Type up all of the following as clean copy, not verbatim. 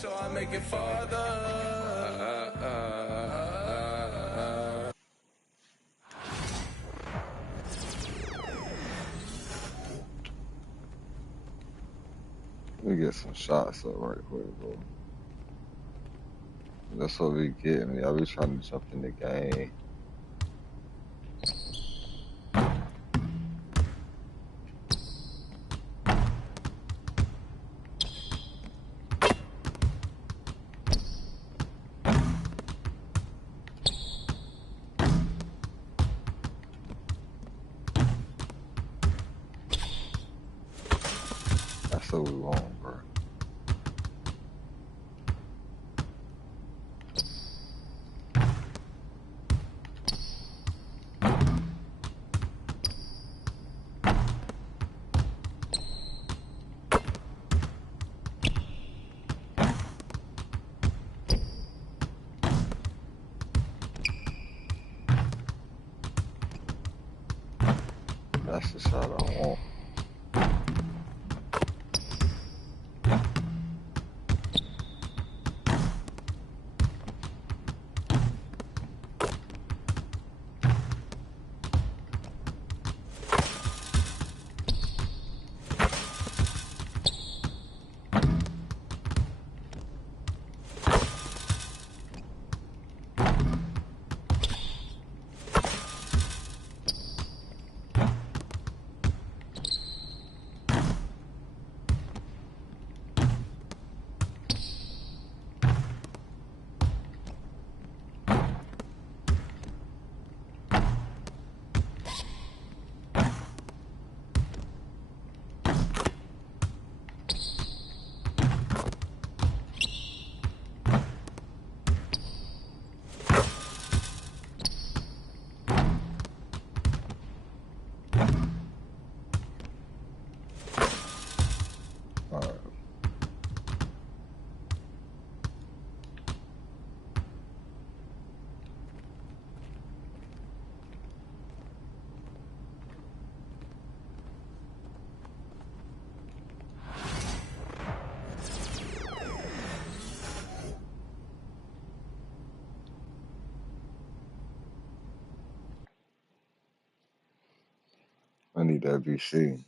so I make it farther. Let me get some shots up right quick, bro. That's what we get me. I be trying to jump in the game. That's what we want, bro. That's the shot I want. I need that VC.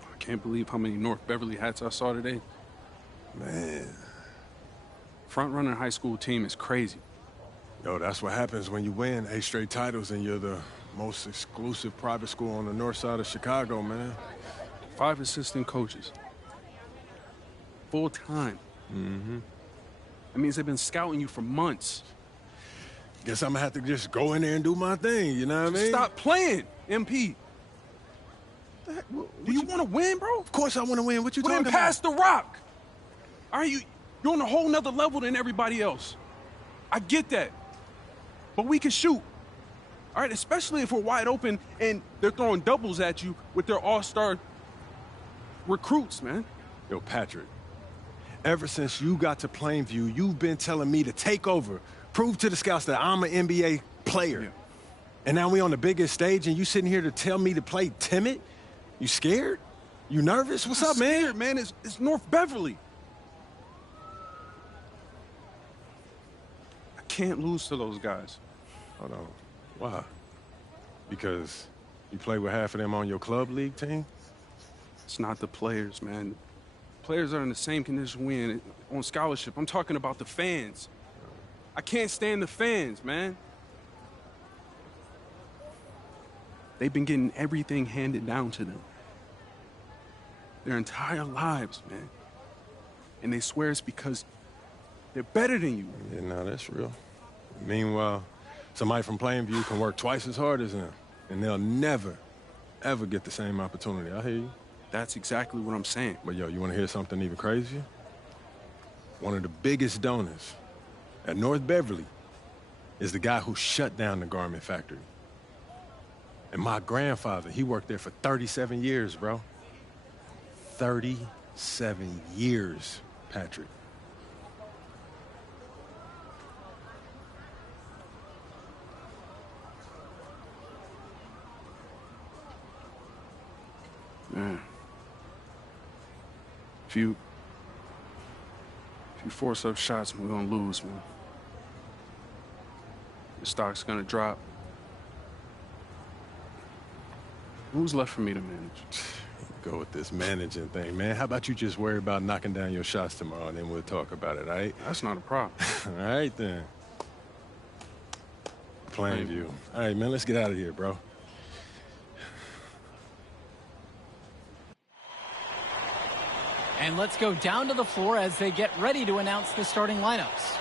I can't believe how many North Beverly hats I saw today. Man. Front runner high school team is crazy. Yo, that's what happens when you win 8 straight titles and you're the most exclusive private school on the north side of Chicago, man. 5 assistant coaches. Full time. Mm-hmm. That means they've been scouting you for months. Guess I'm gonna have to just go in there and do my thing, you know what I mean? Stop playing, MP. Do you want to win, bro? Of course I want to win. What you talking about? Pass the rock. All right, you're on a whole nother level than everybody else. I get that. But we can shoot. All right, especially if we're wide open and they're throwing doubles at you with their all-star recruits, man. Yo, Patrick, ever since you got to Plainview, you've been telling me to take over, prove to the scouts that I'm an NBA player. Yeah. And now we on the biggest stage and you sitting here to tell me to play timid? You scared? You nervous? What's up, man? Scared, man. It's North Beverly. I can't lose to those guys. Hold on. Why? Because you play with half of them on your club league team? It's not the players, man. Players are in the same condition we in on scholarship. I'm talking about the fans. I can't stand the fans, man. They've been getting everything handed down to them. Their entire lives, man. And they swear it's because they're better than you. Yeah, no, that's real. Meanwhile, somebody from Plainview can work twice as hard as them, and they'll never, ever get the same opportunity. I hear you. That's exactly what I'm saying. But yo, you want to hear something even crazier? One of the biggest donors at North Beverly is the guy who shut down the garment factory. And my grandfather, he worked there for 37 years, bro. 37 years, Patrick. Man. If you force up shots, we're gonna lose, man. The stock's gonna drop. Who's left for me to manage? Go with this managing thing, man. How about you just worry about knocking down your shots tomorrow, and then we'll talk about it, all right? That's not a problem. All right, then. Plain view. All right, man, let's get out of here, bro. And let's go down to the floor as they get ready to announce the starting lineups.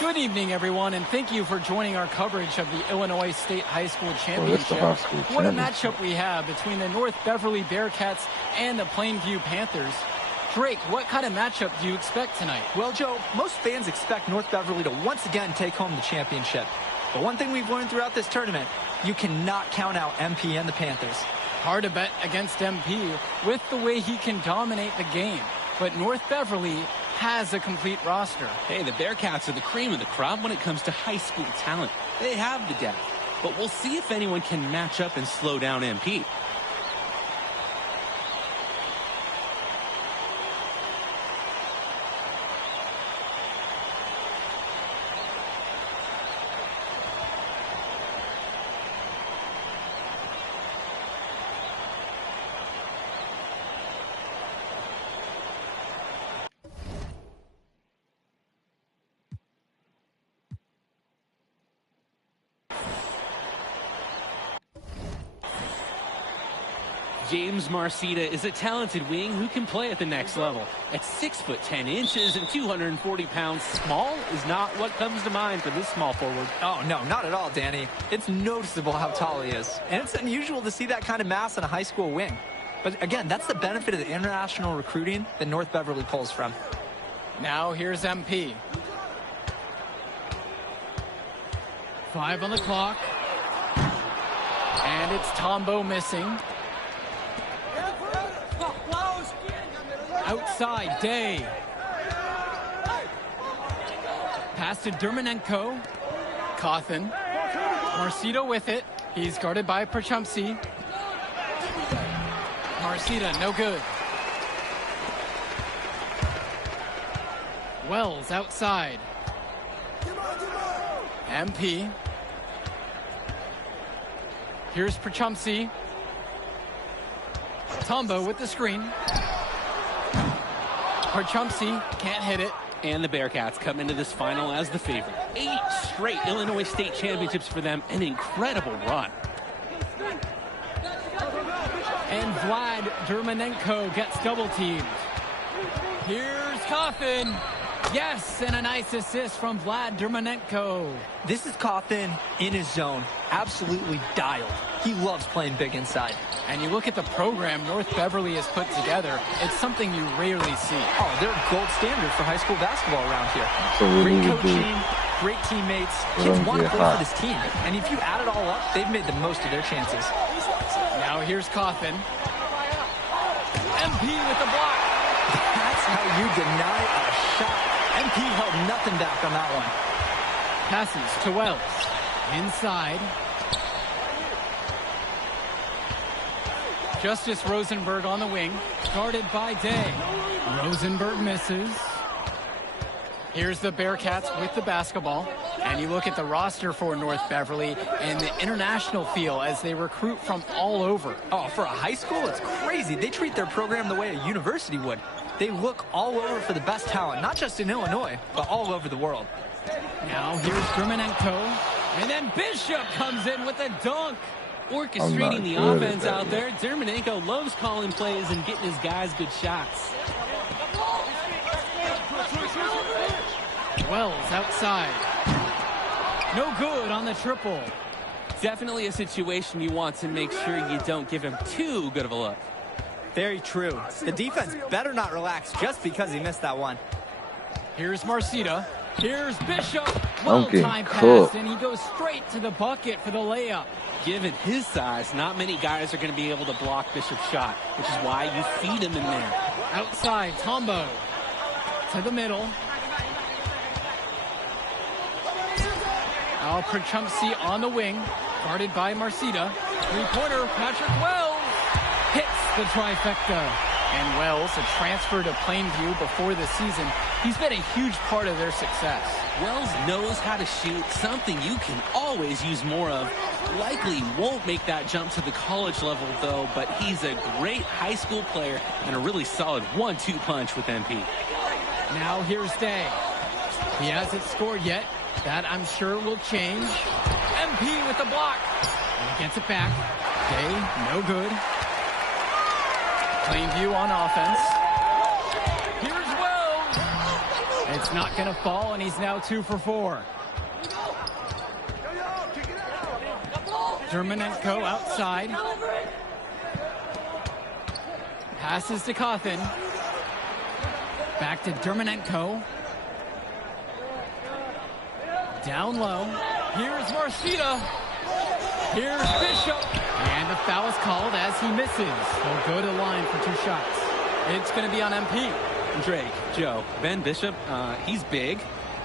Good evening, everyone, and thank you for joining our coverage of the Illinois State High School Championship. What a matchup we have between the North Beverly Bearcats and the Plainview Panthers. Drake, what kind of matchup do you expect tonight? Well, Joe, most fans expect North Beverly to once again take home the championship. But one thing we've learned throughout this tournament, you cannot count out MP and the Panthers. Hard to bet against MP with the way he can dominate the game. But North Beverly has a complete roster. Hey, the Bearcats are the cream of the crop when it comes to high school talent. They have the depth, but we'll see if anyone can match up and slow down MP. James Marcita is a talented wing who can play at the next level. At 6 foot 10 inches and 240 pounds, small is not what comes to mind for this small forward. Oh, no, not at all, Danny. It's noticeable how tall he is. And it's unusual to see that kind of mass in a high school wing. But again, that's the benefit of the international recruiting that North Beverly pulls from. Now here's MP. 5 on the clock. And it's Tombo missing. Outside, Day. Pass to Dermanenko. Cawthon. Marcita with it. He's guarded by Perchumsey. Marcita, no good. Wells outside. MP. Here's Perchumsey. Tombo with the screen. Perchumsey can't hit it. And the Bearcats come into this final as the favorite. 8 straight Illinois State championships for them. An incredible run. And Vlad Dermanenko gets double teamed. Here's Cawthon. Yes, and a nice assist from Vlad Dermanenko. This is Cawthon in his zone. Absolutely dialed. He loves playing big inside. And you look at the program North Beverly has put together, it's something you rarely see. Oh, they're gold standard for high school basketball around here. So we Great need to coaching, great teammates. Kids want to play for this team. And if you add it all up, they've made the most of their chances. Now here's Cawthon. MP with the block. That's how you deny a shot. MP held nothing back on that one. Passes to Wells. Inside. Justice Rosenberg on the wing. Guarded by Day. Rosenberg misses. Here's the Bearcats with the basketball. And you look at the roster for North Beverly and the international feel as they recruit from all over. Oh, for a high school, it's crazy. They treat their program the way a university would. They look all over for the best talent, not just in Illinois, but all over the world. Now here's Dermanenko. And then Bishop comes in with a dunk. Orchestrating the offense out there. Dermanenko loves calling plays and getting his guys good shots. Wells outside. No good on the triple. Definitely a situation you want to make sure you don't give him too good of a look. Very true. The defense better not relax just because he missed that one. Here's Marcita. Here's Bishop. Well timed pass, and he goes straight to the bucket for the layup. Given his size, not many guys are going to be able to block Bishop's shot, which is why you feed him in there. Outside, Tombo to the middle. Perchumpsey on the wing, guarded by Marcita. Three-pointer, Patrick Wells hits the trifecta. And Wells, a transfer to Plainview before the season, he's been a huge part of their success. Wells knows how to shoot, something you can always use more of. Likely won't make that jump to the college level, though, but he's a great high school player and a really solid 1-2 punch with MP. Now here's Day. He hasn't scored yet. That, I'm sure, will change. MP with the block. And he gets it back. Day, no good. Plainview on offense. Here's Wells. It's not going to fall, and he's now 2 for 4. Dermonenko outside. Passes to Cothin. Back to Dermonenko. Down low. Here's Marcita. Here's Bishop. And the foul is called as he misses. He'll go to the line for 2 shots. It's going to be on MP. Drake, Joe, Ben Bishop, he's big.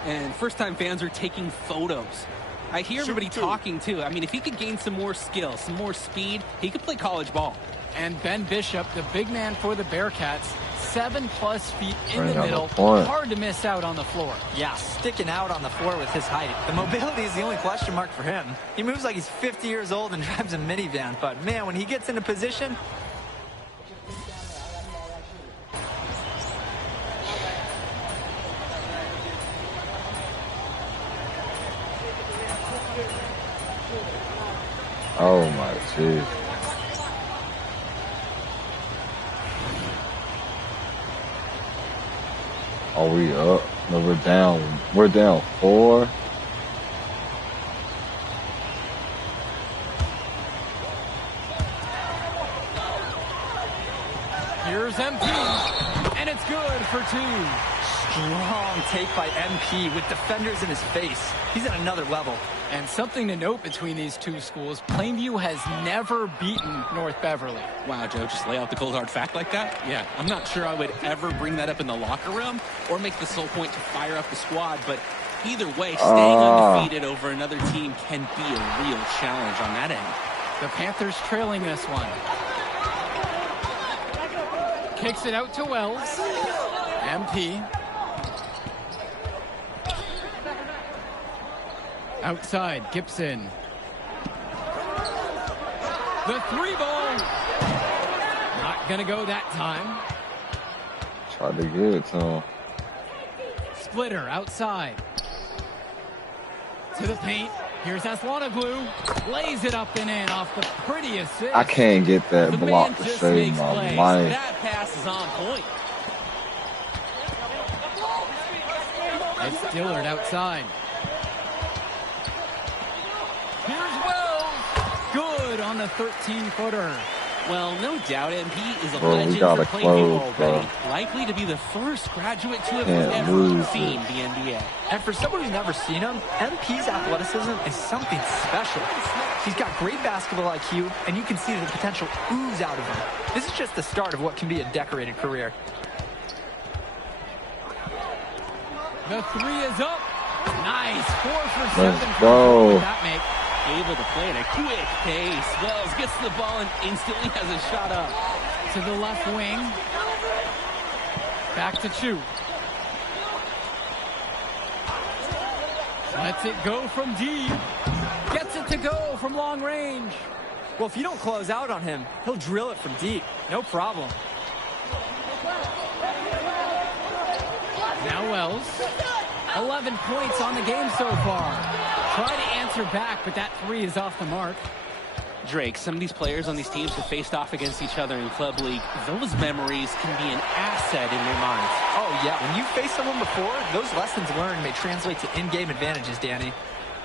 And first-time fans are taking photos. I hear everybody talking, too. I mean, if he could gain some more skill, some more speed, he could play college ball. And Ben Bishop, the big man for the Bearcats, 7+ feet in the middle. Hard to miss out on the floor. Yeah, sticking out on the floor with his height. The mobility is the only question mark for him. He moves like he's 50 years old and drives a minivan. But, man, when he gets into position... Oh, my jeez. Are we up? No, we're down. We're down 4. Here's MP, and it's good for 2. Strong take by MP with defenders in his face. He's at another level. And something to note between these two schools, Plainview has never beaten North Beverly. Wow, Joe, just lay out the cold hard fact like that? Yeah, I'm not sure I would ever bring that up in the locker room or make the sole point to fire up the squad, but either way, staying undefeated over another team can be a real challenge on that end. The Panthers trailing this one. Kicks it out to Wells. MP. Outside, Gibson. The 3-ball. Not gonna go that time. Tried to get it to him. Splitter outside. To the paint. Here's Aslanoglu. Lays it up and in off the pretty assist. I can't get that block to save my life. That pass is on point. It's Dillard outside. Here's Wells. Good on the 13-footer. Well, no doubt MP is a legend for Plainview already. Likely to be the first graduate to have ever seen the NBA. And for someone who's never seen him, MP's athleticism is something special. He's got great basketball IQ, and you can see the potential ooze out of him. This is just the start of what can be a decorated career. The 3 is up. Nice. 4 for 7. Let's go. What would that make? Able to play at a quick pace. Wells gets the ball and instantly has a shot up. To the left wing. Back to Chu. Lets it go from deep. Gets it to go from long range. Well, if you don't close out on him, he'll drill it from deep. No problem. Now Wells. 11 points on the game so far. Try to answer back, but that 3 is off the mark. Drake, some of these players on these teams have faced off against each other in Club League. Those memories can be an asset in their minds. Oh, yeah. When you've faced someone before, those lessons learned may translate to in-game advantages, Danny.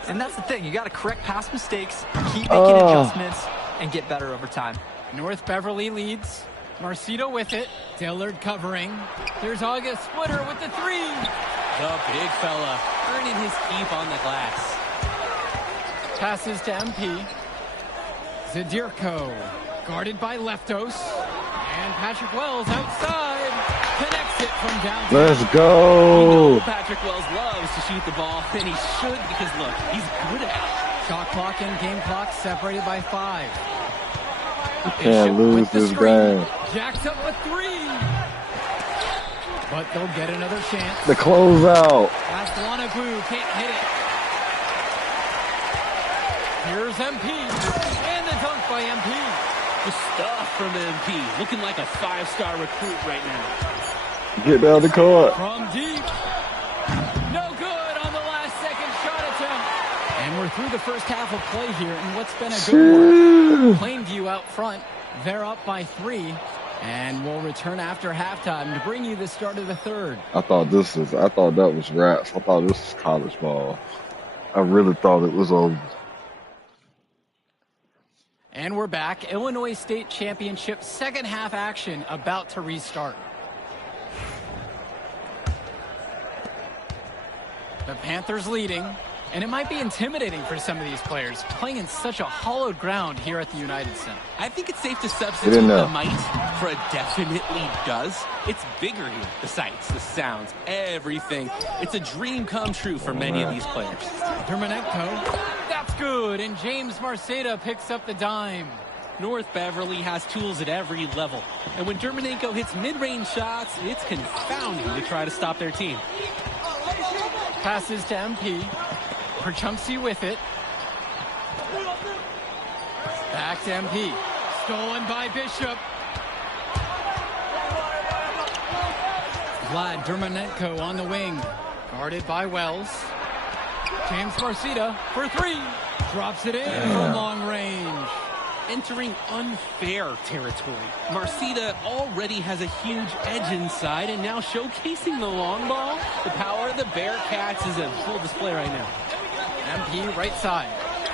And that's the thing. You got to correct past mistakes, keep making adjustments, and get better over time. North Beverly leads. Marcito with it. Dillard covering. There's August Splitter with the 3. The big fella earning his keep on the glass. Passes to MP. Zadirko guarded by Leftos. And Patrick Wells outside. Connects it from downtown. Let's go. You know Patrick Wells loves to shoot the ball, and he should because, look, he's good at it. Shot clock and game clock separated by 5. You can't lose this game. Jacks up a 3. But they'll get another chance. The closeout. Aswanabu can't hit it. Here's MP. And the dunk by MP. The stuff from MP. Looking like a 5-star recruit right now. Get down the court. From deep. No good on the last second shot attempt. And we're through the first half of play here in what's been a good one. Plainview out front. They're up by 3. And we'll return after halftime to bring you the start of the third. I thought that was raps. I thought this was college ball. I really thought it was over. And we're back. Illinois State Championship second half action about to restart. The Panthers leading. And it might be intimidating for some of these players, playing in such a hollowed ground here at the United Center. I think it's safe to substitute the mite for a definitely does. It's bigger here. The sights, the sounds, everything. It's a dream come true for many of these players. Dermanenko, that's good. And James Marceda picks up the dime. North Beverly has tools at every level. And when Dermanenko hits mid-range shots, it's confounding to try to stop their team. Passes to MP. Perchumsey with it. Back to MP. Stolen by Bishop. Vlad Dermanenko on the wing. Guarded by Wells. James Marceda for 3. Drops it in from long range. Entering unfair territory. Marceda already has a huge edge inside, and now showcasing the long ball. The power of the Bearcats is in full display right now. MP right side.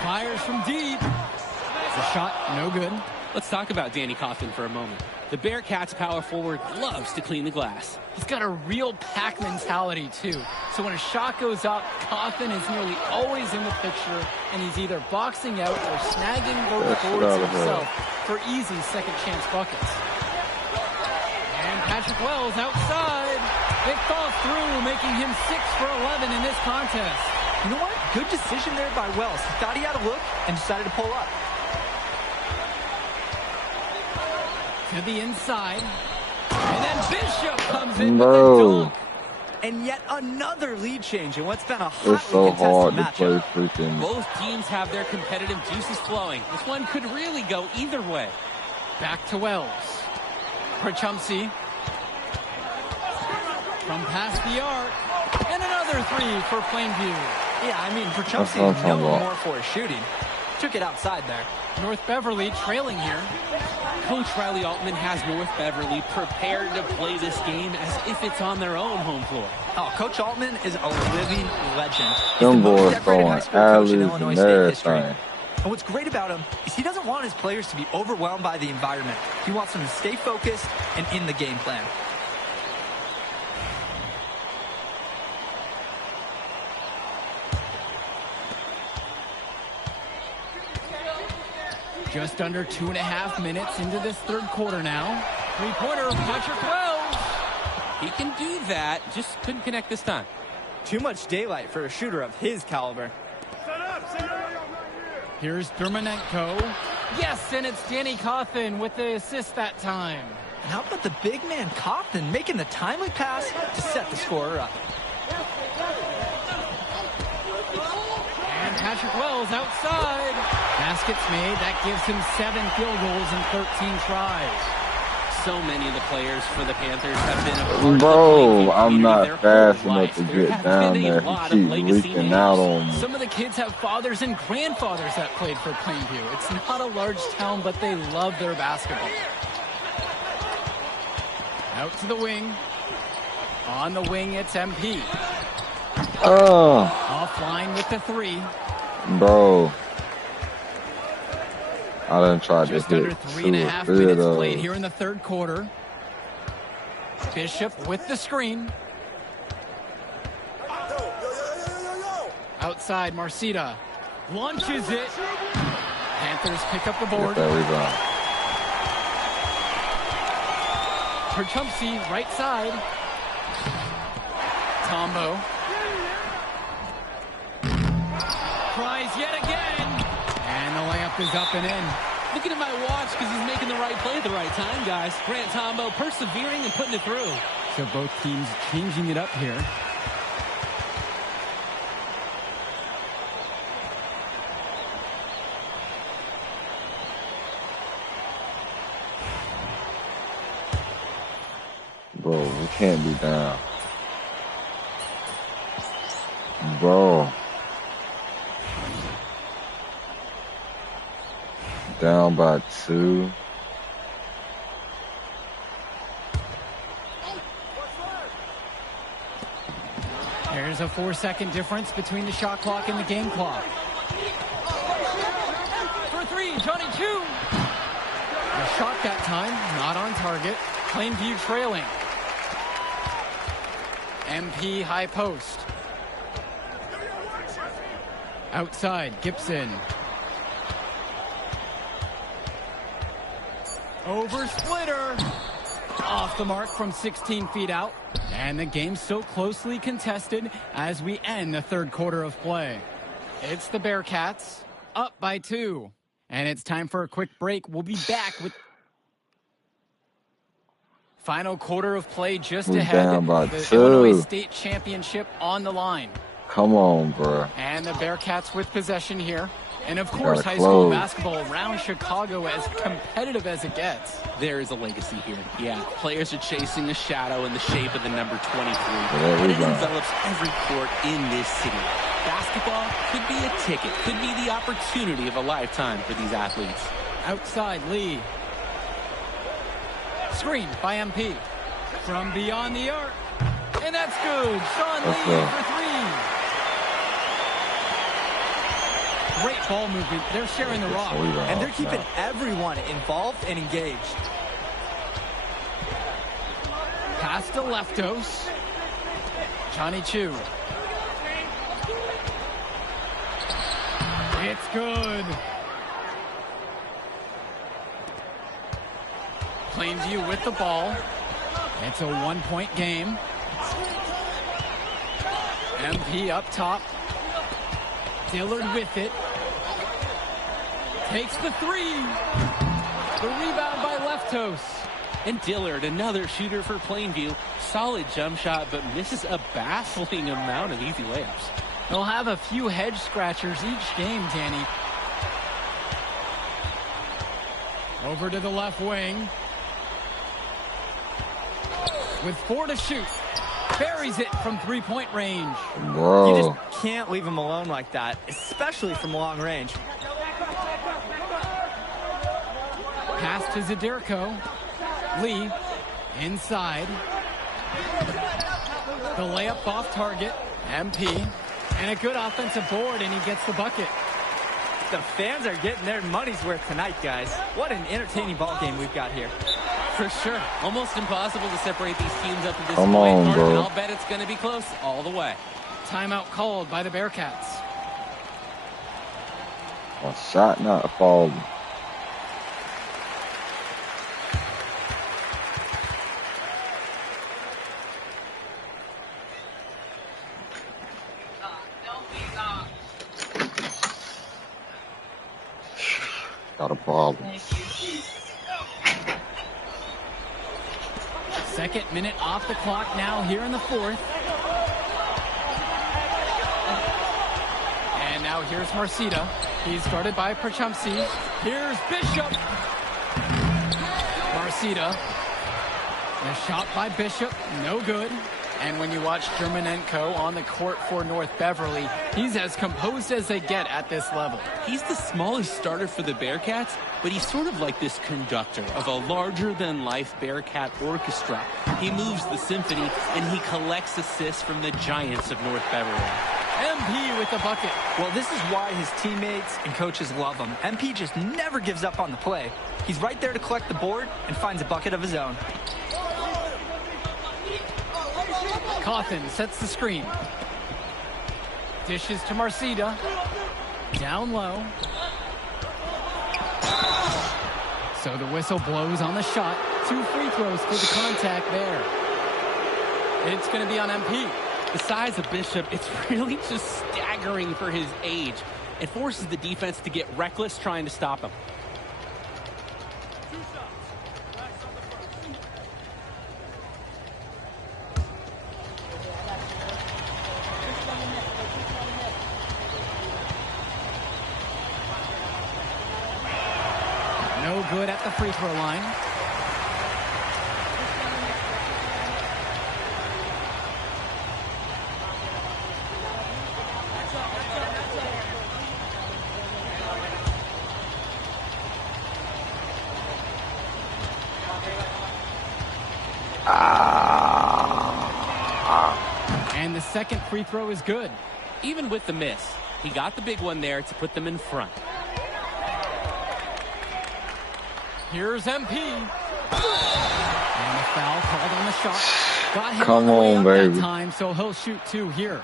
Fires from deep. The shot no good. Let's talk about Danny Cawthon for a moment. The Bearcats power forward loves to clean the glass. He's got a real pack mentality too. So when a shot goes up, Cawthon is nearly always in the picture, and he's either boxing out or snagging those boards himself for easy second chance buckets. And Patrick Wells outside. It falls through, making him 6 for 11 in this contest. You know what? Good decision there by Wells. He thought he had a look and decided to pull up. To the inside. And then Bishop comes in with a dunk. And yet another lead change in what's been a It's so hotly hard contested to play matchup. freaking. Both teams have their competitive juices flowing. This one could really go either way. Back to Wells. Perchumsey. From past the arc. And another 3 for Plainview. Yeah, I mean, Perchumsey no more for his shooting. Took it outside there. North Beverly trailing here. Coach Riley Altman has North Beverly prepared to play this game as if it's on their own home floor. Oh, Coach Altman is a living legend. Them boys throwing alleys and everything. And what's great about him is he doesn't want his players to be overwhelmed by the environment. He wants them to stay focused and in the game plan. Just under 2.5 minutes into this third quarter now. Three-pointer, Patrick Wells. He can do that, just couldn't connect this time. Too much daylight for a shooter of his caliber. Here's Dermanenko. Yes, and it's Danny Cawthon with the assist that time. And how about the big man Cawthon making the timely pass to set the scorer up? And Patrick Wells outside. Baskets made. That gives him 7 field goals in 13 tries. So many of the players for the Panthers have been a part Bro, of the I'm not fast enough to There get have down been a there. lot He of keeps legacy leaking names. out on me. Some of the kids have fathers and grandfathers that played for Plainview. It's not a large town, but they love their basketball. Out to the wing. On the wing, it's MP. Offline with the 3. Bro. I done tried Just to under hit 3.5 minutes played here in the third quarter. Bishop with the screen. outside. Marcita launches it. Panthers pick up the board. Get that rebound. Perchumpsey, right side. Tombo. Tries yet again. And the layup is up and in. Looking at my watch because he's making the right play at the right time, guys. Grant Tombo persevering and putting it through. So both teams changing it up here. Bro, we can't be down. Bro. Down by 2. There's a 4-second difference between the shot clock and the game clock. For 3, Johnny 2. A shot that time, not on target. Plainview trailing. MP high post. Outside, Gibson. Over splitter. Off the mark from 16 feet out. And the game's so closely contested as we end the third quarter of play. It's the Bearcats up by 2. And it's time for a quick break. We'll be back with final quarter of play just ahead. The Illinois State Championship on the line. Come on, bro. And the Bearcats with possession here. And of course, high school basketball around Chicago as competitive as it gets. There is a legacy here. Yeah, players are chasing a shadow in the shape of the number 23. And it envelops every court in this city. Basketball could be a ticket, could be the opportunity of a lifetime for these athletes. Outside, Lee. Screen by MP. From beyond the arc. And that's good. Sean Lee for 3. Great ball movement. They're sharing the rock. And they're keeping everyone involved and engaged. Pass to Leftos. Johnny Chu. It's good. Plainview with the ball. It's a 1-point game. MP up top. Dillard with it. Takes the 3. The rebound by Leftos. And Dillard, another shooter for Plainview. Solid jump shot, but misses a baffling amount of easy layups. They'll have a few head scratchers each game, Danny. Over to the left wing. With 4 to shoot. Buries it from 3-point range. Whoa. You just can't leave him alone like that, especially from long range. Pass to Zadirko. Lee inside. The layup off target. MP. And a good offensive board, and he gets the bucket. The fans are getting their money's worth tonight, guys. What an entertaining ball game we've got here. For sure. Almost impossible to separate these teams up at this point. And I'll bet it's going to be close all the way. Timeout called by the Bearcats. A shot not falling. Got a problem. Second minute off the clock now here in the 4th. And now here's Marcita. He's guarded by Perchumpsey. Here's Bishop. Marcita. A shot by Bishop. No good. And when you watch Germanenko on the court for North Beverly, he's as composed as they get at this level. He's the smallest starter for the Bearcats, but he's sort of like this conductor of a larger-than-life Bearcat orchestra. He moves the symphony, and he collects assists from the giants of North Beverly. MP with the bucket. Well, this is why his teammates and coaches love him. MP just never gives up on the play. He's right there to collect the board and finds a bucket of his own. Cawthon sets the screen. Dishes to Marcita. Down low. So the whistle blows on the shot. 2 free throws for the contact there. It's going to be on MP. The size of Bishop, it's really just staggering for his age. It forces the defense to get reckless trying to stop him. No good at the free throw line. And the second free throw is good. Even with the miss, he got the big one there to put them in front. Here's MP. And a foul called on the shot. Got him Come on, on, that baby. time, so he'll shoot 2 here.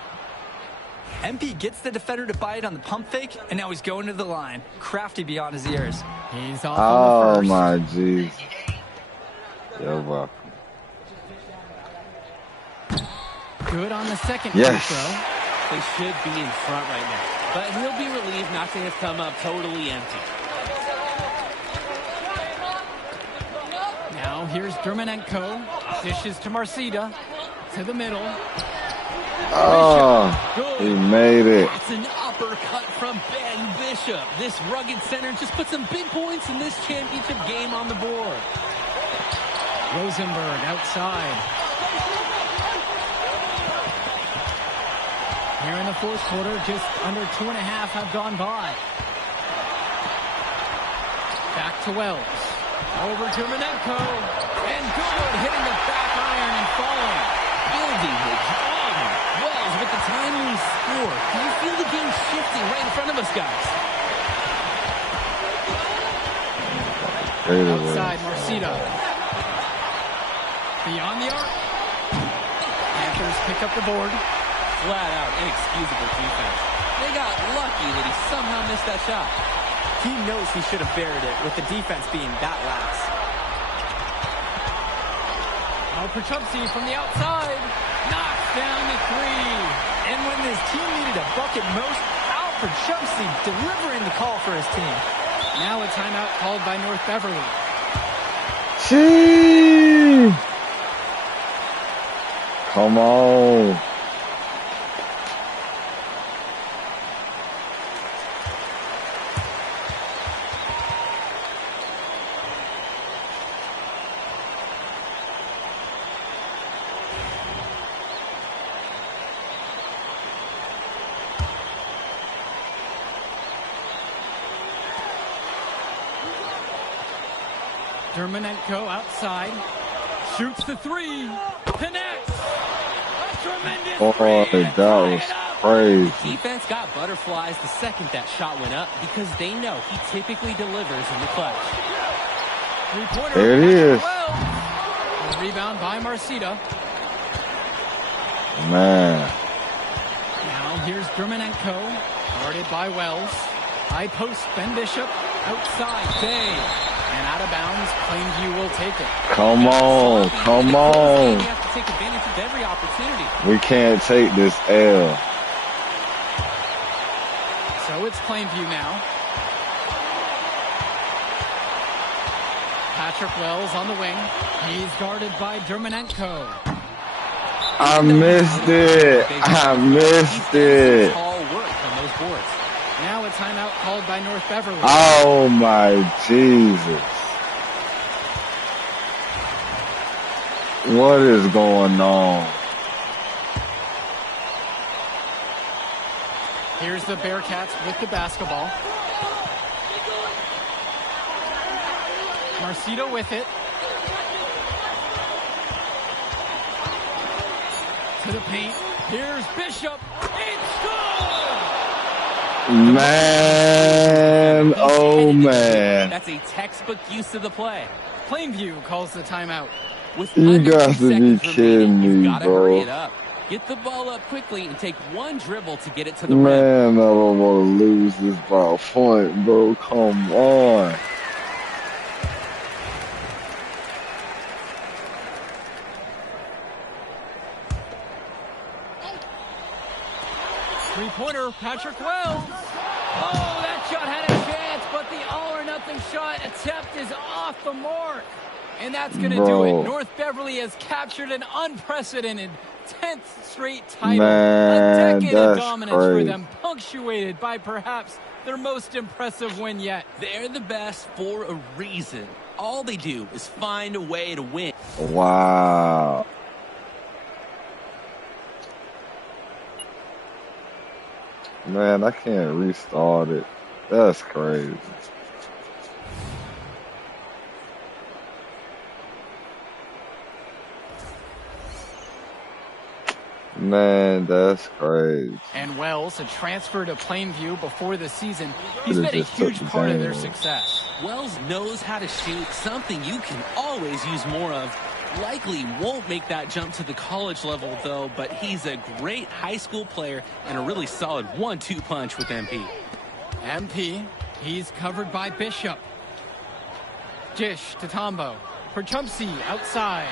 MP gets the defender to bite on the pump fake, and now he's going to the line. Crafty beyond his ears. He's off Oh, on the first. my Jesus. You're welcome. Good on the second Yes. free throw. They should be in front right now. But he'll be relieved not to have come up totally empty. Now here's Dermanenko. Dishes to Marcita. To the middle. Oh, Good. he made it. That's an uppercut from Ben Bishop. This rugged center just put some big points in this championship game on the board. Rosenberg outside. Here in the fourth quarter, just under 2.5 have gone by. Back to Wells. Over to Manenko. And good, hitting the back iron and falling. Building the drama. Wells with the timely score. Can you feel the game shifting right in front of us, guys? Outside, Marcita. Beyond the arc. Panthers pick up the board. Flat out inexcusable defense. They got lucky that he somehow missed that shot. He knows he should have buried it with the defense being that lax. Now Perchupsky from the outside. Knocks down the 3. And when his team needed a bucket most, Al Perchupsky delivering the call for his team. Now a timeout called by North Beverly. Gee. Come on. Dermanenko outside. Shoots the 3. Connects. A tremendous Boy, three. that was crazy. Defense got butterflies the second that shot went up because they know he typically delivers in the clutch. 3-pointer. There it is. A rebound by Marcita. Man. Now here's Dermanenko. Guarded by Wells. High post, Ben Bishop. Outside, Day. And out of bounds, Plainview will take it. Come on. Come on. You have to take advantage of every opportunity. We can't take this L. So it's Plainview now. Patrick Wells on the wing. He's guarded by Dermanenko. I missed it. I missed it. All work on those boards. Now a timeout called by North Beverly. Oh, my Jesus. What is going on? Here's the Bearcats with the basketball. Marcita with it. To the paint. Here's Bishop. It's good! Man, oh man. That's a textbook use of the play. Plainview calls the timeout. With You under got 2 to be seconds kidding remaining, me, you've got to bro. hurry it up. Get the ball up quickly and take one dribble to get it to the rim. Man, I don't want to lose this by a point, bro. Come on. Three-pointer, Patrick Wells. Oh, that shot had a chance, but the all-or-nothing shot attempt is off the mark. And that's going to do it. North Beverly has captured an unprecedented 10th straight title. Man, a decade of dominance for them, punctuated by perhaps their most impressive win yet. They're the best for a reason. All they do is find a way to win. Wow. Man, I can't restart it. That's crazy. Man, that's crazy. And Wells, a transfer to Plainview before the season, he's been a huge part of their success. Wells knows how to shoot, something you can always use more of. Likely won't make that jump to the college level, though, but he's a great high school player and a really solid 1-2 punch with MP. MP, he's covered by Bishop. Dish to Tombo. For Chumpsy, outside.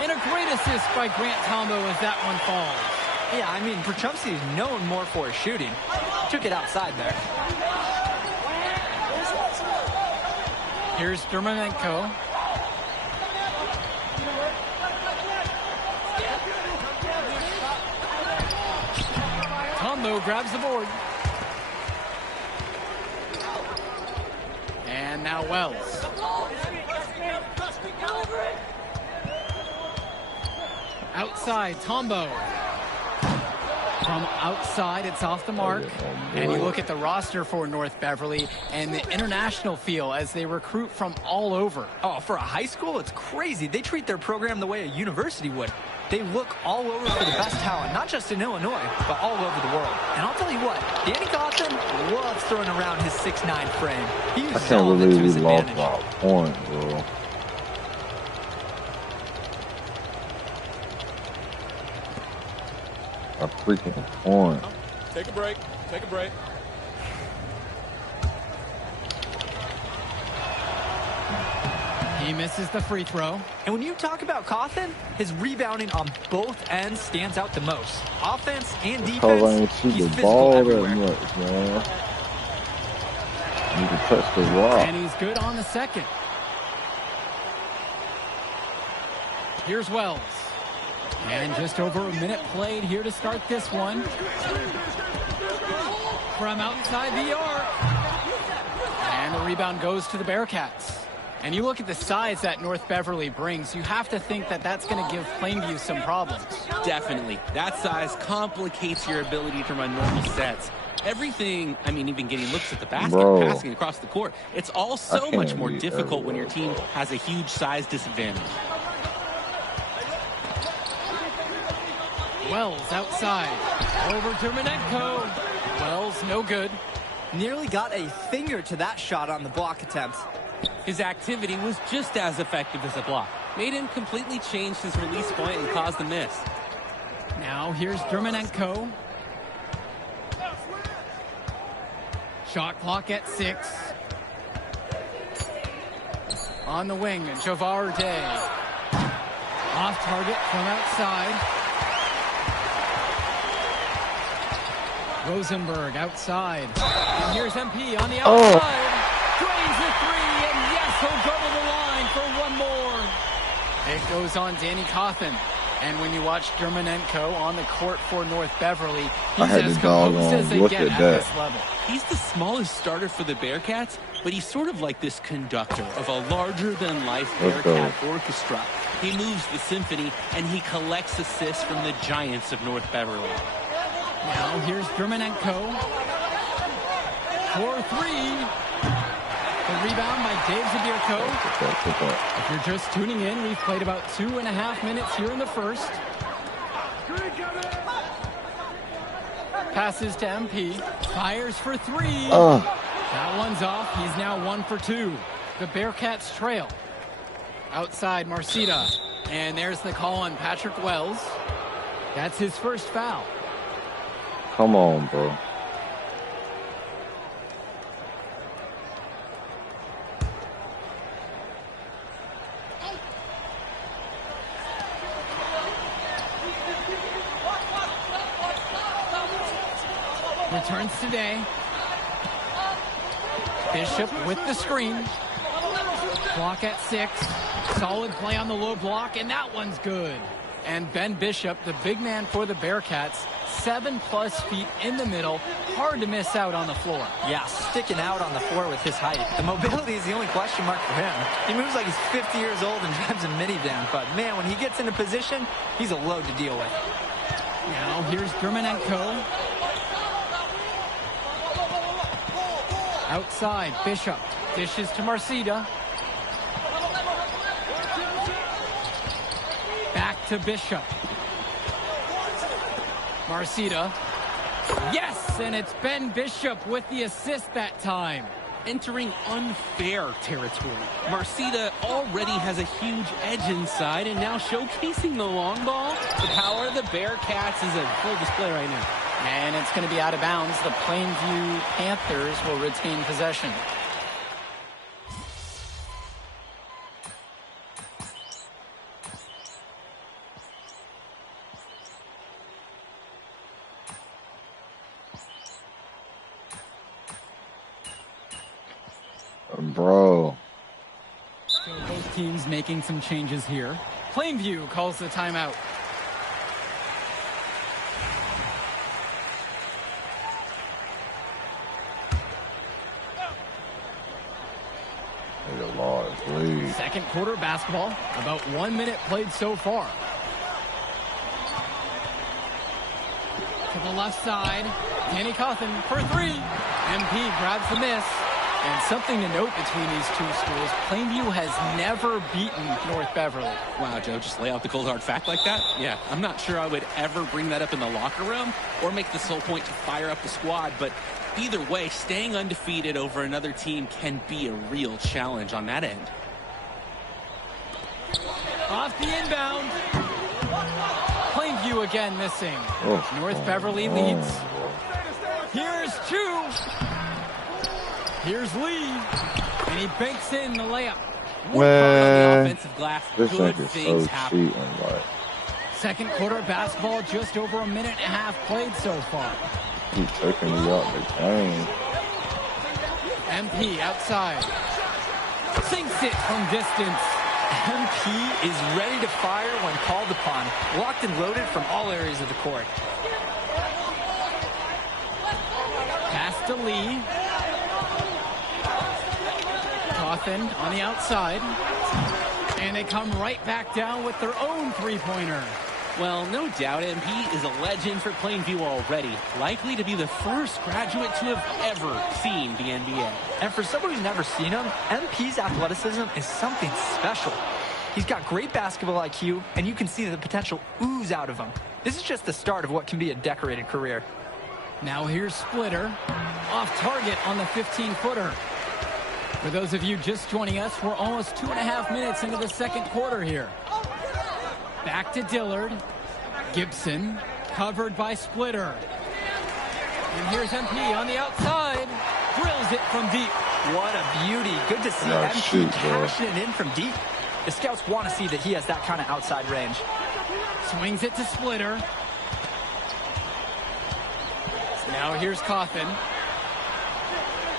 And a great assist by Grant Tombo as that one falls. Yeah, I mean, Perchumsky is known more for his shooting. Took it outside there. Here's Dermonenko. Tombo grabs the board. And now Wells. Outside, Tombo. From outside, it's off the mark. And you look at the roster for North Beverly and the international feel as they recruit from all over. Oh, for a high school, it's crazy. They treat their program the way a university would. They look all over for the best talent, not just in Illinois, but all over the world. And I'll tell you what, Danny Cawthon loves throwing around his 6'9" frame. He uses all of it to his advantage. I can't believe we lost by a point, bro. A freaking point. Take a break. Take a break. He misses the free throw. And when you talk about Cawthon, his rebounding on both ends stands out the most. Offense and defense, he's physical everywhere. Much, man. You can touch the rock. And he's good on the second. Here's Wells. And just over a minute played here to start this one. From outside the arc. And the rebound goes to the Bearcats. And you look at the size that North Beverly brings, you have to think that that's going to give Plainview some problems. Definitely. That size complicates your ability to run normal sets. Everything, I mean, even getting looks at the basket, passing across the court, it's all so much more difficult when your team has a huge size disadvantage. Wells outside. Over Dermonenko. Wells, no good. Nearly got a finger to that shot on the block attempt. His activity was just as effective as a block. Made him completely change his release point and caused the miss. Now here's Dermonenko. Shot clock at 6. On the wing, Javar Day. Off target from outside. Rosenberg outside. And here's MP on the outside. Drains the three, and yes, he'll go to the line for one more. It goes on Danny Cawthon. And when you watch Dermonenko on the court for North Beverly, he's as composed as they get at this level. He's the smallest starter for the Bearcats, but he's sort of like this conductor of a larger-than-life Bearcat orchestra. He moves the symphony, and he collects assists from the giants of North Beverly. Now here's Dermonenko. 4-3. The rebound by Dave Zabierko. If you're just tuning in, we've played about 2.5 minutes here in the first. Passes to MP. Fires for 3. That one's off. He's now 1 for 2. The Bearcats trail. Outside Marcita. And there's the call on Patrick Wells. That's his first foul. Come on, bro. Returns today. Bishop with the screen. Block at 6. Solid play on the low block, and that one's good. And Ben Bishop, the big man for the Bearcats, 7+ feet in the middle. Hard to miss out on the floor. Yeah, sticking out on the floor with his height. The mobility is the only question mark for him. He moves like he's 50 years old and drives a minivan. But, man, when he gets into position, he's a load to deal with. Now here's Germanenko. Outside, Bishop dishes to Marcida. Back to Bishop. Marcida. Yes, and it's Ben Bishop with the assist that time. Entering unfair territory. Marcida already has a huge edge inside, and now showcasing the long ball. The power of the Bearcats is a full display right now. And it's going to be out of bounds. The Plainview Panthers will retain possession. Bro. So both teams making some changes here. Plainview calls the timeout. Second quarter basketball. About 1 minute played so far. To the left side. Danny Cawthon for 3. MP grabs the miss. And something to note between these two schools, Plainview has never beaten North Beverly. Wow, Joe, just lay out the cold hard fact like that? Yeah, I'm not sure I would ever bring that up in the locker room or make the sole point to fire up the squad, but either way, staying undefeated over another team can be a real challenge on that end. Off the inbound. Plainview again missing. Oh, North Beverly leads. Here's Chu. Here's Lee. And he banks in the layup. On the offensive glass, this good thing is things so happen. cheating, like. Second quarter basketball, just over 1.5 minutes played so far. He's taking me out the game. MP outside. Sinks it from distance. MP is ready to fire when called upon. Locked and loaded from all areas of the court. Pass to Lee. Cawthon on the outside. And they come right back down with their own three-pointer. Well, no doubt MP is a legend for Plainview already. Likely to be the first graduate to have ever seen the NBA. And for someone who's never seen him, MP's athleticism is something special. He's got great basketball IQ, and you can see the potential ooze out of him. This is just the start of what can be a decorated career. Now here's Splitter. Off target on the 15-footer. For those of you just joining us, we're almost 2.5 minutes into the second quarter here. Back to Dillard. Gibson covered by Splitter. And here's MP on the outside. Drills it from deep. What a beauty. Good to see Yeah, MP shoot, cashing it in from deep. The scouts want to see that he has that kind of outside range. Swings it to Splitter. Now here's Cawthon.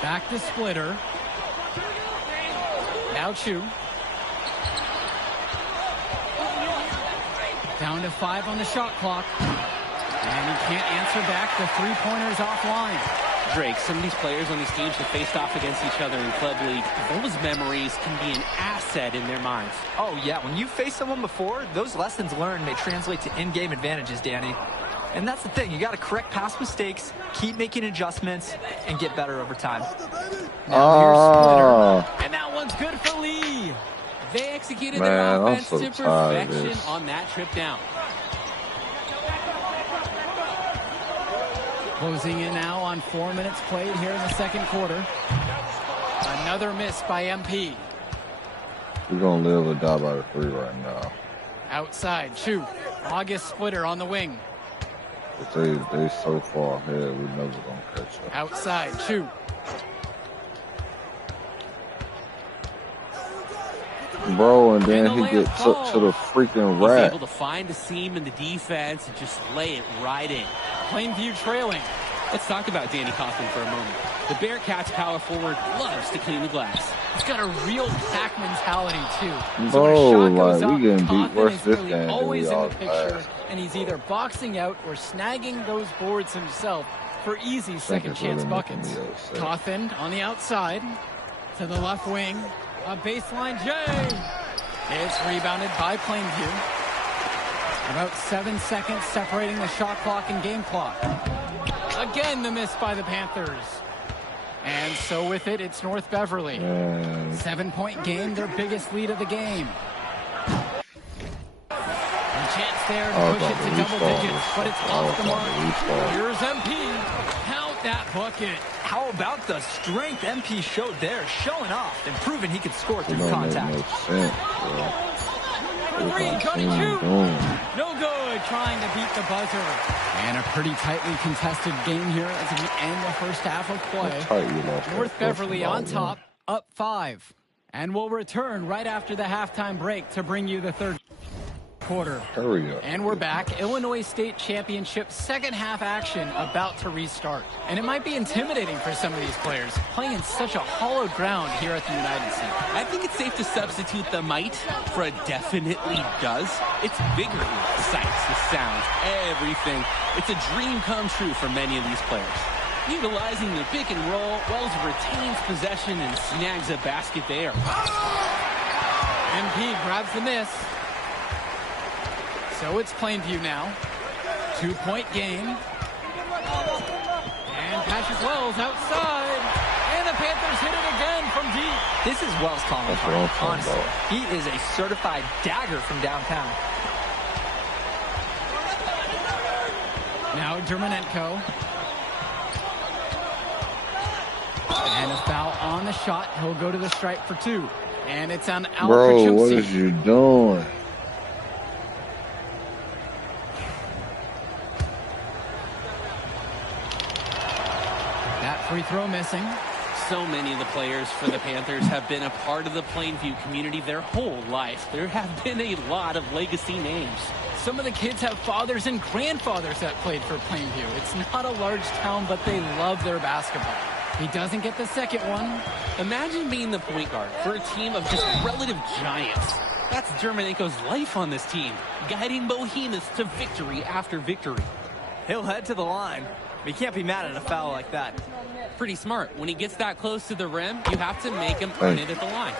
Back to Splitter. Now Chu. Down to 5 on the shot clock. And he can't answer back. The three-pointers offline. Drake, some of these players on these teams have faced off against each other in Club League. Those memories can be an asset in their minds. Oh, yeah. When you face someone before, those lessons learned may translate to in-game advantages, Danny. And that's the thing. You got to correct past mistakes, keep making adjustments, and get better over time. Now here's Splitter. And that one's good for Lee. They executed their offense so to perfection on that trip down. Closing in now on 4 minutes played here in the second quarter. Another miss by MP. We're going to live or die by the 3 right now. Outside, Chu. August Splitter on the wing. They so far ahead, we never gonna catch up. Outside, shoot. Bro, and then he gets up to the freaking rack. He's able to find a seam in the defense and just lay it right in. Plainview trailing. Let's talk about Danny Coughlin for a moment. The Bearcats power forward loves to clean the glass. He's got a real pack mentality, too. Bro, so when a shot goes like, we getting beat Coughlin worse is this really game than always we in all the picture, last. and he's either boxing out or snagging those boards himself for easy second chance buckets. Coughlin on the outside to the left wing. A baseline J. It's rebounded by Plainview. About 7 seconds separating the shot clock and game clock. Again, the miss by the Panthers. And so with it, it's North Beverly. 7-point game, their biggest lead of the game. A chance there to push it to double digits, but it's off the mark. Here's MP. Count that bucket. How about the strength MP showed there, showing off and proving he could score through contact. No sense, For three, Johnny shoot. No good, trying to beat the buzzer. And a pretty tightly contested game here as we end the first half of play. North Beverly on top, up 5. And we'll return right after the halftime break to bring you the third quarter. Hurry up. And we're back. Illinois State Championship second half action about to restart. And it might be intimidating for some of these players playing in such a hollowed ground here at the United Center. I think it's safe to substitute the mite for a definitely does. It's bigger here. The sights, the sounds, everything. It's a dream come true for many of these players. Utilizing the pick and roll, Wells retains possession and snags a basket there. MP grabs the miss. So it's Plainview now. 2-point game. And Patrick Wells outside. And the Panthers hit it again from deep. This is Wells calling time, honestly. He is a certified dagger from downtown. Now Dermonenko. And a foul on the shot. He'll go to the stripe for 2. And it's on Al Bro, what is you doing? Free throw missing. So many of the players for the Panthers have been a part of the Plainview community their whole life. There have been a lot of legacy names. Some of the kids have fathers and grandfathers that played for Plainview. It's not a large town, but they love their basketball. He doesn't get the second one. Imagine being the point guard for a team of just relative giants. That's Dermonenko's life on this team, guiding Bohemoths to victory after victory. He'll head to the line. He can't be mad at a foul like that. Pretty smart. When he gets that close to the rim, you have to make him earn it at the line.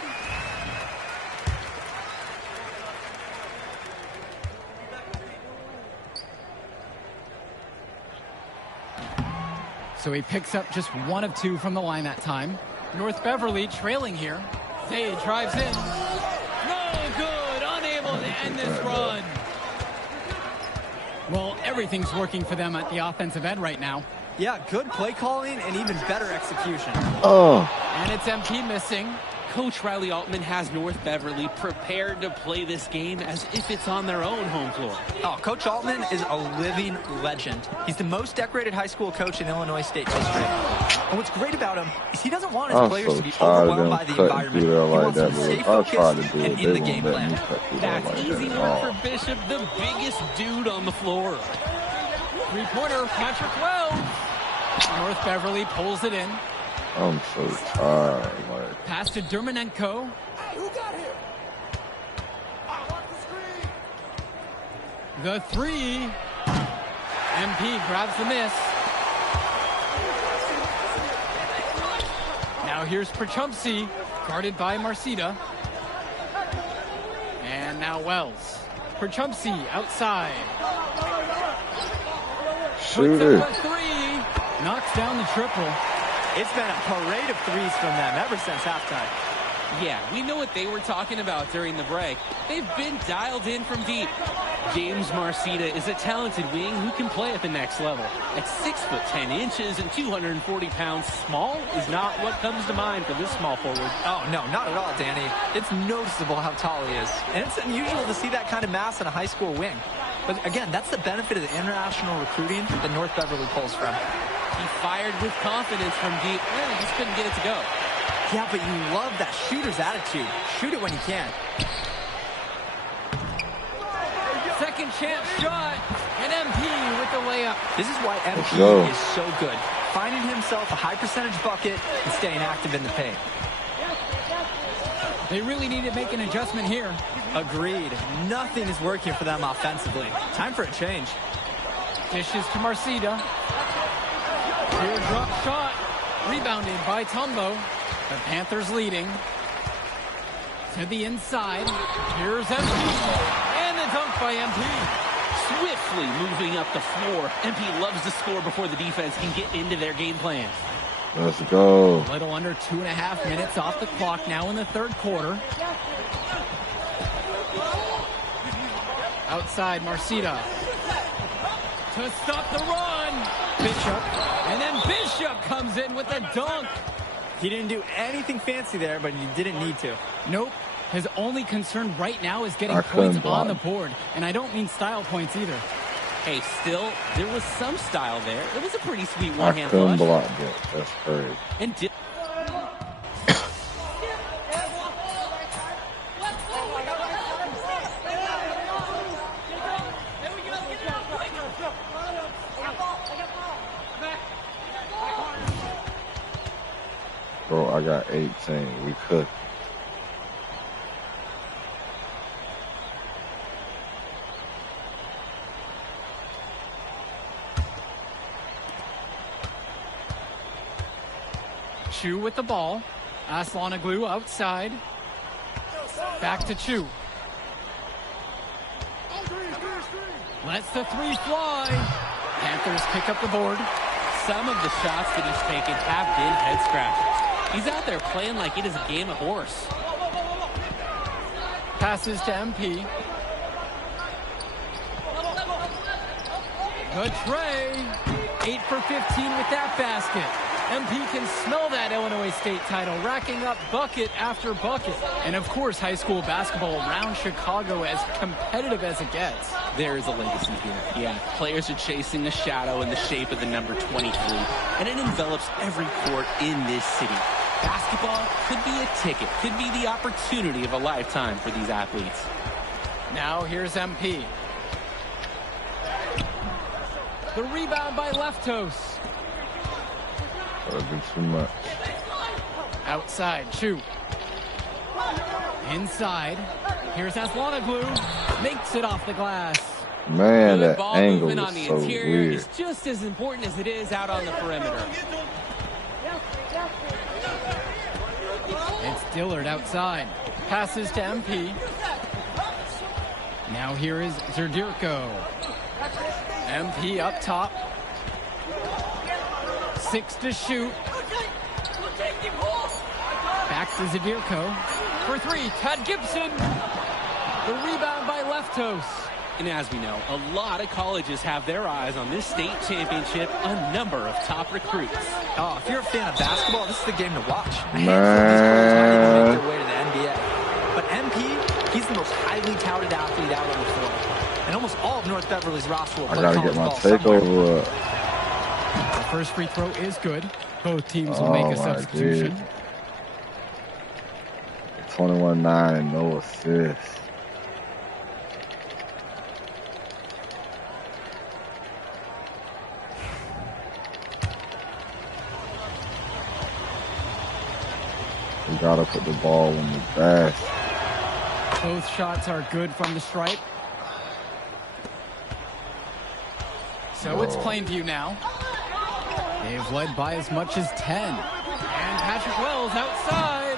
So he picks up just 1 of 2 from the line that time. North Beverly trailing here. Zay drives in. No good. Unable to end this run. Well, everything's working for them at the offensive end right now. Yeah, good play calling and even better execution. And it's MP missing. Coach Riley Altman has North Beverly prepared to play this game as if it's on their own home floor. Oh, Coach Altman is a living legend. He's the most decorated high school coach in Illinois State history. And what's great about him is he doesn't want his players to be overwhelmed by the environment. He wants them to stay focused and in the game plan. That's easy work for Bishop, the biggest dude on the floor. Three-pointer, Patrick Wells. North Beverly pulls it in. I'm so tired. Like. Pass to Dermonenko. The 3. MP grabs the miss. Now here's Perchumpsey, guarded by Marcita. And now Wells. Perchumpsey outside. Shoot Puts it. up a 3. Knocks down the triple. It's been a parade of threes from them ever since halftime. Yeah, we know what they were talking about during the break. They've been dialed in from deep. James Marcita is a talented wing who can play at the next level. At 6 foot 10 inches and 240 pounds, small is not what comes to mind for this small forward. Oh, no, not at all, Danny. It's noticeable how tall he is. And it's unusual to see that kind of mass in a high school wing. But again, that's the benefit of the international recruiting that North Beverly pulls from. He fired with confidence from deep. He just couldn't get it to go. Yeah, but you love that shooter's attitude. Shoot it when you can. Second chance shot, and MP with the layup. This is why MP is so good. Finding himself a high percentage bucket and staying active in the paint. They really need to make an adjustment here. Agreed. Nothing is working for them offensively. Time for a change. Dishes to Marcida. Teardrop shot. Rebounded by Tumbo. The Panthers leading. To the inside. Here's MP. And the dunk by MP. Swiftly moving up the floor. MP loves to score before the defense can get into their game plan. Let's go. A little under 2.5 minutes off the clock now in the third quarter. Outside, Marcida. To stop the run. Bishop. And then Bishop comes in with a dunk. He didn't do anything fancy there, but he didn't need to. Nope. His only concern right now is getting points on the board. And I don't mean style points either. Hey, still, there was some style there. It was a pretty sweet one-hand flush. I couldn't block it. That's crazy. And Bro, I got 18. We could. Chu with the ball. Aslanoglu outside. Back to Chu. Lets the three fly. Panthers pick up the board. Some of the shots that he's taken have been head scratchers. He's out there playing like it is a game of horse. Passes to MP. The tray. 8 for 15 with that basket. MP can smell that Illinois State title, racking up bucket after bucket. And of course, high school basketball around Chicago as competitive as it gets. There is a legacy here. Yeah, players are chasing a shadow in the shape of the number 23, and it envelops every court in this city. Basketball could be a ticket, could be the opportunity of a lifetime for these athletes. Now here's MP. The rebound by Leftos. That'd be too much. Outside, Chu. Inside. Here's Aslanoglu. Makes it off the glass. Man, Good that ball angle movement on is the so interior weird. is just as important as it is out on the perimeter. It's Dillard outside. Passes to MP. Now here is Zerdirko. MP up top. 6 to shoot. Back to Zerdirko. For 3, Todd Gibson. The rebound by Leftos. And as we know, a lot of colleges have their eyes on this state championship, a number of top recruits. Oh, if you're a fan of basketball, this is the game to watch. A Man. handful of these players might even make their way to the NBA. But MP, he's the most highly touted athlete out on the floor. And almost all of North Beverly's roster will I play gotta college get my ball somewhere. takeover up. The first free throw is good. Both teams will make a substitution. 21-9 and no assists. We gotta put the ball in the basket. Both shots are good from the stripe. So it's Plainview now. They've led by as much as 10. And Patrick Wells outside.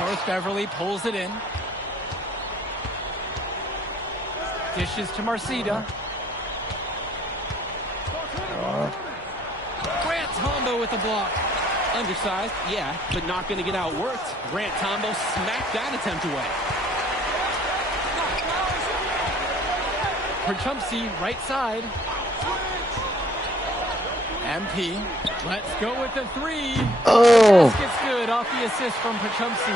North Beverly pulls it in. Dishes to Marcida. Grant Tombo with the block. Undersized, yeah, but not going to get outworked. Grant Tombo smacked that attempt away. Perchumsey, right side. MP, let's go with the 3. Oh! Basket's good off the assist from Perchumsey.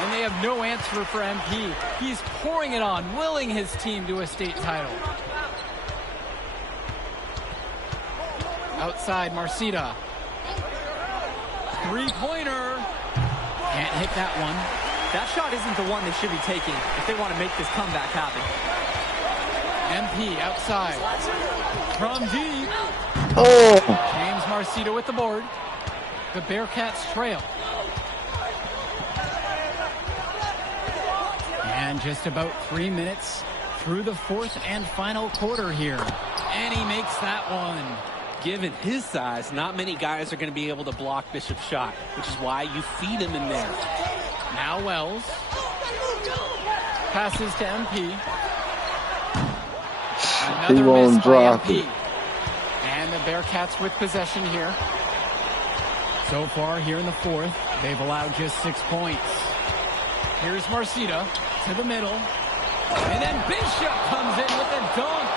And they have no answer for MP. He's pouring it on, willing his team to a state title. Outside, Marcita. Three-pointer. Can't hit that one. That shot isn't the one they should be taking if they want to make this comeback happen. MP outside. From deep. Oh. James Marcita with the board. The Bearcats trail. And just about 3 minutes through the fourth and final quarter here. And he makes that one. Given his size, not many guys are going to be able to block Bishop's shot, which is why you feed him in there. Now Wells. Passes to MP. Another won't miss by drop MP. it. And the Bearcats with possession here. So far here in the fourth, they've allowed just 6 points. Here's Marcita to the middle. And then Bishop comes in with a dunk.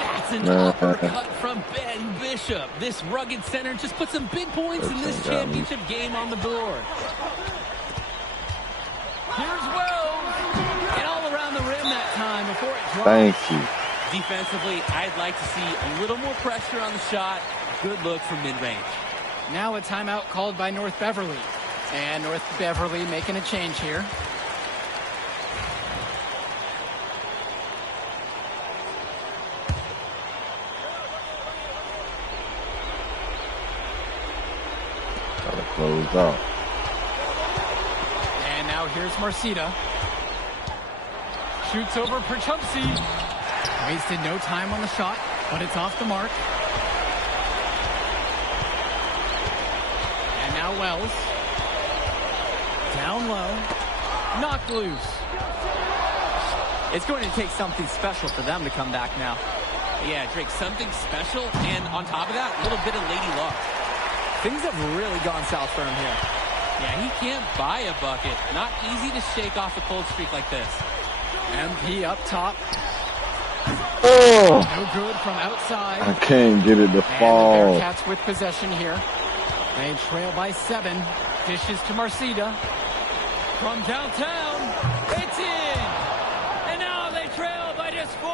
That's an uppercut from Ben Bishop. This rugged center just put some big points in this championship game on the board. Here's Wells. And all around the rim that time before it drops. Thank you. Defensively, I'd like to see a little more pressure on the shot. Good look from mid-range. Now a timeout called by North Beverly. And North Beverly making a change here. Gotta close out. And now here's Marcita. Shoots over Perchupsi. Wasted no time on the shot, but it's off the mark. And now Wells. Down low. Knocked loose. It's going to take something special for them to come back now. Yeah, Drake, something special, and on top of that, a little bit of lady luck. Things have really gone south for him here. Yeah, he can't buy a bucket. Not easy to shake off a cold streak like this. MP up top. Oh. No good from outside. I can't get it to fall. And the Bearcats with possession here. They trail by 7. Dishes to Marcita. From downtown. It's in. And now they trail by just 4.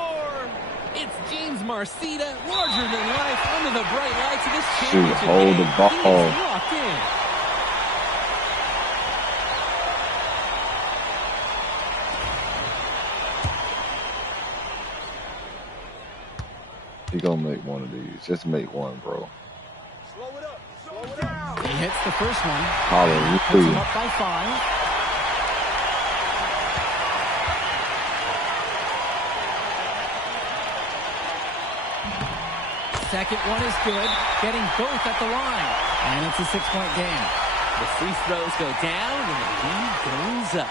It's James Marcita, larger than life, under the bright lights of this Shoot, championship hold game. the ball. He's locked in. He gonna make one of these. Just make one, bro. Slow it up. Slow it down. He hits the first one. Puts him Hallelujah. up by 5. Second one is good. Getting both at the line. And it's a 6-point game. The free throws go down, and the lead goes up.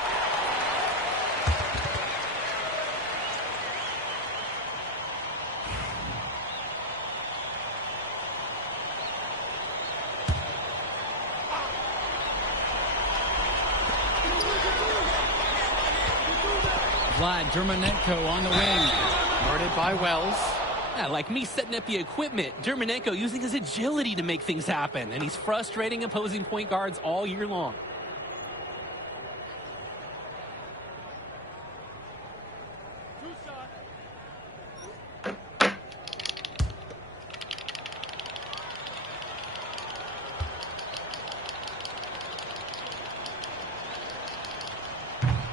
Vlad Dermonenko on the wing. Guarded by Wells. Yeah, like me setting up the equipment, Dermonenko using his agility to make things happen, and he's frustrating opposing point guards all year long.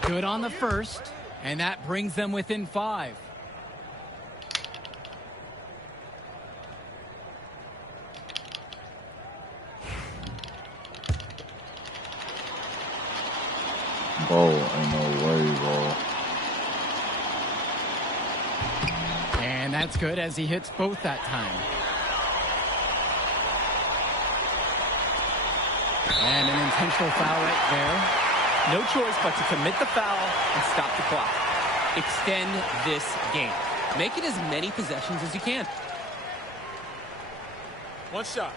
Good on the first, and that brings them within 5. Bro, ain't no way, bro. And that's good as he hits both that time. And an intentional foul right there. No choice but to commit the foul and stop the clock. Extend this game. Make it as many possessions as you can. One shot.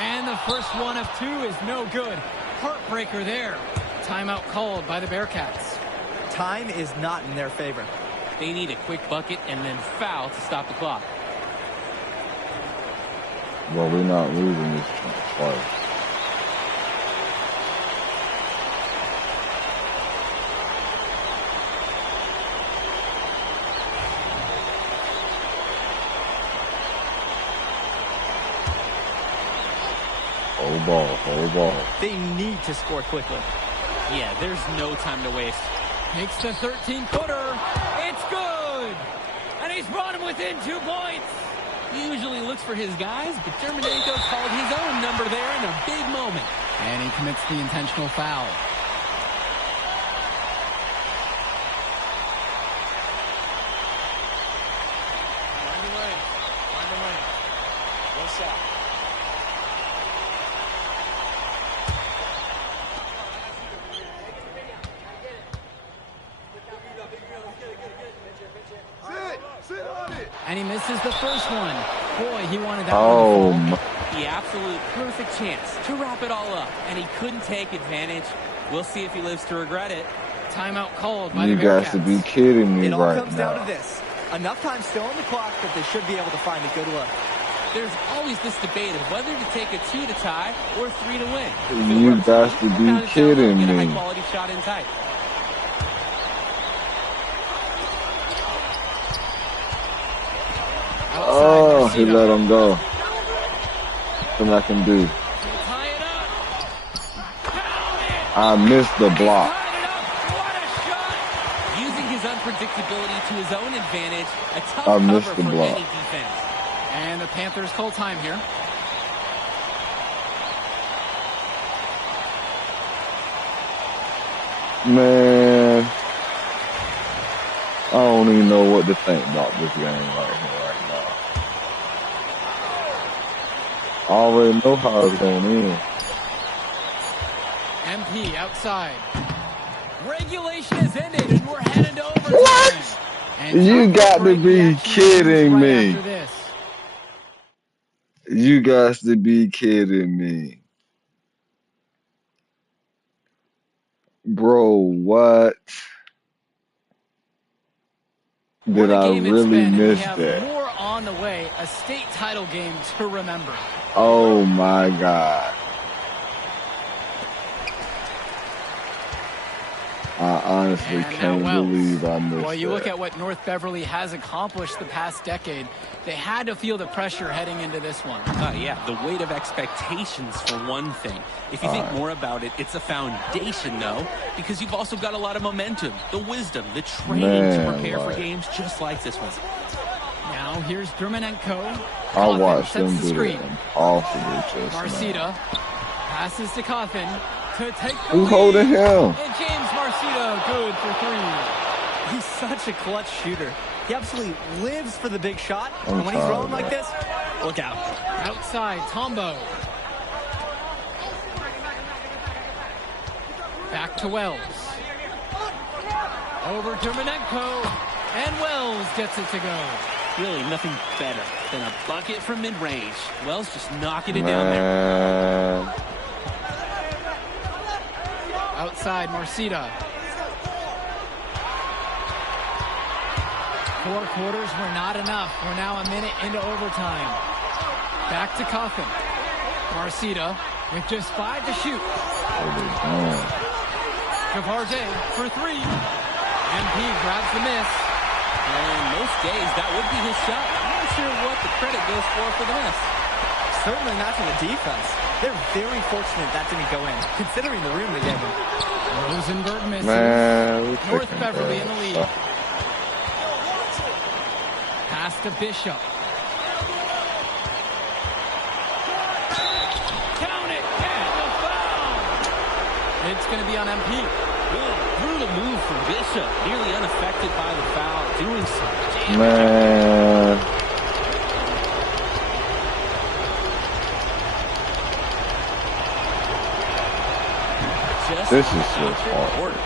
And the first one of 2 is no good. Heartbreaker there. Timeout called by the Bearcats. Time is not in their favor. They need a quick bucket and then foul to stop the clock. Well, we're not losing this twice. Hold ball. They need to score quickly. Yeah, there's no time to waste. Makes the 13-footer. It's good. And he's brought him within 2 points. Usually looks for his guys, but Dermonenko called his own number there in a big moment. And he commits the intentional foul. And he misses the first one. Boy, he wanted that one to fall. The absolute perfect chance to wrap it all up, and he couldn't take advantage. We'll see if he lives to regret it. Timeout called by the Bearcats. You guys to be kidding me right now. It all comes down to this. Enough time still on the clock that they should be able to find a good look. There's always this debate of whether to take a 2 to tie or 3 to win. You guys to be kidding get a me. high-quality shot in tight. Oh, he let him go. Nothing I can do. I missed the block. Using his unpredictability to his own advantage, a tough I missed cover the for block. any defense. And the Panthers call time here. Man, I don't even know what to think about this game right here, right now. I already know how it's going to end. MP outside. Regulation has ended, and we're headed to overtime. What? And You got to break be reaction kidding right me. after this. You guys to be kidding me. Bro, what? Did I really miss that? We have more on the way, a state title game to remember. Oh my God. I honestly can't believe I missed Well, you that. look at what North Beverly has accomplished the past decade. They had to feel the pressure heading into this one. Yeah, the weight of expectations for one thing. If you think more about it, it's a foundation, though, because you've also got a lot of momentum, the wisdom, the training to prepare for games just like this one. Now here's Dermonenko. I watched them do the impossible just Marcita passes to Coffin to take the Who's holding him? And James Marcita, good for 3. He's such a clutch shooter. He absolutely lives for the big shot. I'm And when he's sorry, rolling like this, look out. Outside, Tombo. Back to Wells. Over Dermonenko. And Wells gets it to go. Really nothing better than a bucket from mid-range. Wells just knocking it down there. Outside, Marcita. 4 quarters were not enough. We're now a minute into overtime. Back to Coffin. Marcita with just 5 to shoot. Cavarde for 3. MP grabs the miss. And most days, that would be his shot. I'm not sure what the credit goes for the miss. Certainly not to the defense. They're very fortunate that didn't go in, considering the room they gave him. Rosenberg misses. Man, North Beverly in the lead. Pass to Bishop. Count it! And the foul! It's going to be on MP. Really brutal move from Bishop. Nearly unaffected by the foul. Doing so. Man. This is just hard.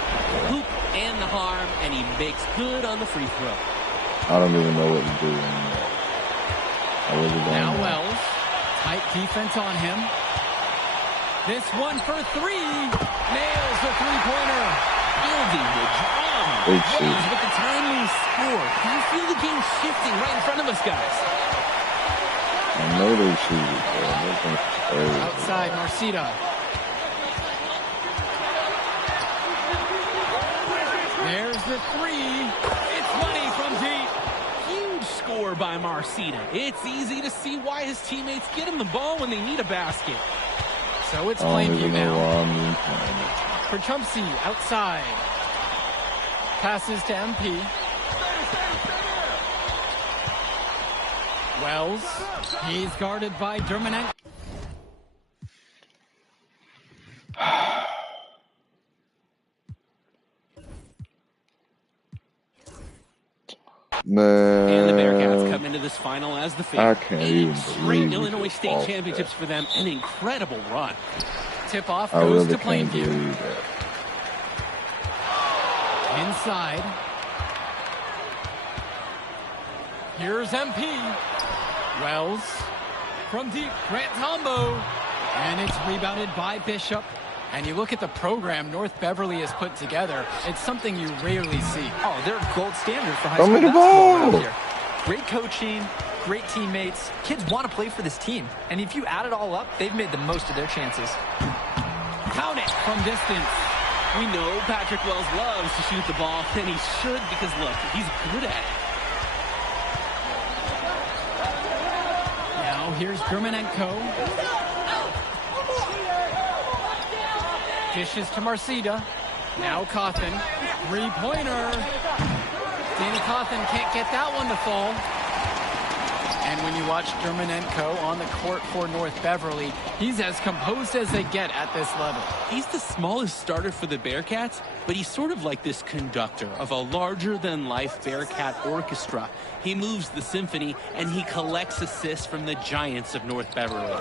Hoop and the harm, and he makes good on the free throw. I don't even know what to do anymore. I really don't Now know. Wells. Tight defense on him. This one for 3. Nails the three-pointer. Building the drama. Wells with the timely score. Can you feel the game shifting right in front of us, guys? I know they shoot it, bro. Outside, Marcita. There's the 3. It's money from deep. Huge score by Marcita. It's easy to see why his teammates get him the ball when they need a basket. So it's I don't Plainview even know now. why I'm even playing it. For Chumsey, outside. Passes to MP. Wells. He's guarded by Dermanenko. Man. And the Bearcats come into this final as the favorite. I can't even Straight believe Illinois we State lost championships that. for them. An incredible run. Tip-off I goes really to can't Plainview. believe that. Inside. Here's MP. Wells. From deep, Grant Tombo. And it's rebounded by Bishop. And you look at the program North Beverly has put together, it's something you rarely see. Oh, they're gold standard for high Throw school me the basketball around ball. here. Great coaching, great teammates. Kids want to play for this team. And if you add it all up, they've made the most of their chances. Count it from distance. We know Patrick Wells loves to shoot the ball, and he should because, look, he's good at it. Now here's Dermanenko. Dishes to Marcida. Now Cawthon. Three-pointer. Danny Cawthon can't get that one to fall. And when you watch Dermanenko on the court for North Beverly, he's as composed as they get at this level. He's the smallest starter for the Bearcats, but he's sort of like this conductor of a larger-than-life Bearcat orchestra. He moves the symphony, and he collects assists from the giants of North Beverly.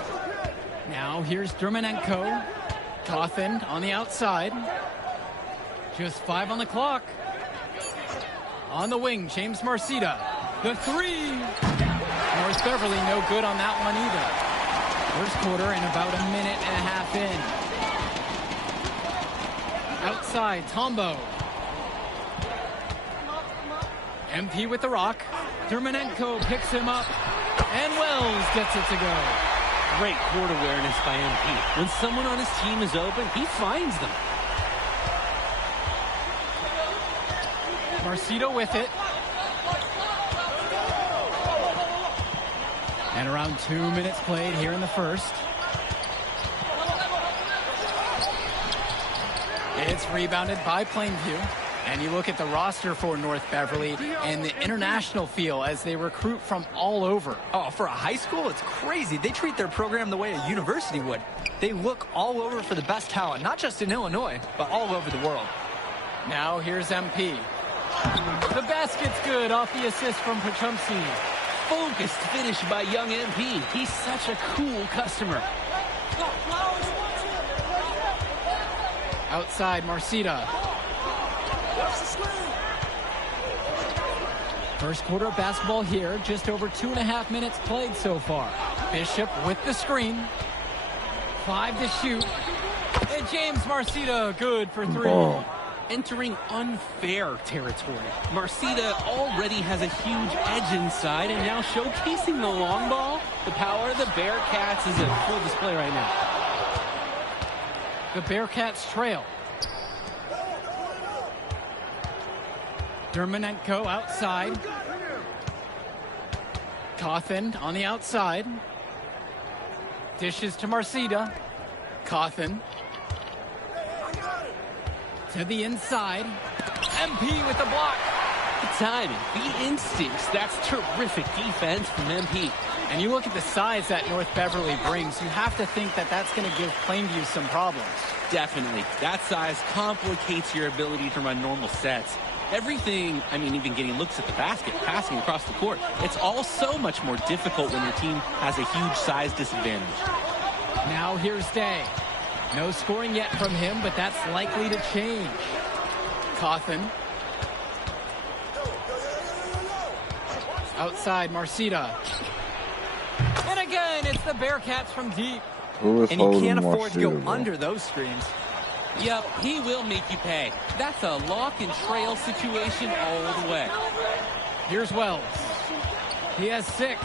Now here's Dermanenko. Cawthon on the outside. Just 5 on the clock. On the wing, James Marcida. The three. North Beverly no good on that one either. First quarter and about a minute and a half in. Outside, Tombo. MP with the rock. Dermanenko picks him up. And Wells gets it to go. Great court awareness by MP. When someone on his team is open, he finds them. Marcida with it. And around 2 minutes played here in the first. It's rebounded by Plainview. And you look at the roster for North Beverly and the international feel as they recruit from all over. Oh, for a high school, it's crazy. They treat their program the way a university would. They look all over for the best talent, not just in Illinois, but all over the world. Now here's MP. The basket's good off the assist from Pachumsky. Focused finish by young MP. He's such a cool customer. Outside, Marcida. First quarter of basketball here, just over 2.5 minutes played so far. Bishop with the screen. 5 to shoot. And James Marcida good for 3. Oh. Entering unfair territory. Marcida already has a huge edge inside, and now showcasing the long ball. The power of the Bearcats is in full display right now. The Bearcats trail. Dermanenko outside. Cawthon on the outside. Dishes to Marcida. Cawthon. To the inside. MP with the block. The timing, the instincts, that's terrific defense from MP. And you look at the size that North Beverly brings, you have to think that that's going to give Plainview some problems. Definitely. That size complicates your ability to run normal sets. Everything, I mean, even getting looks at the basket, passing across the court, it's all so much more difficult when your team has a huge size disadvantage. Now here's Day. No scoring yet from him, but that's likely to change. Cawthon. Outside, Marcida. And again, it's the Bearcats from deep. Who is And you holding can't afford to go Marcida, bro? under those screens. Yep, he will make you pay. That's a lock and trail situation all the way. Here's Wells. He has 6.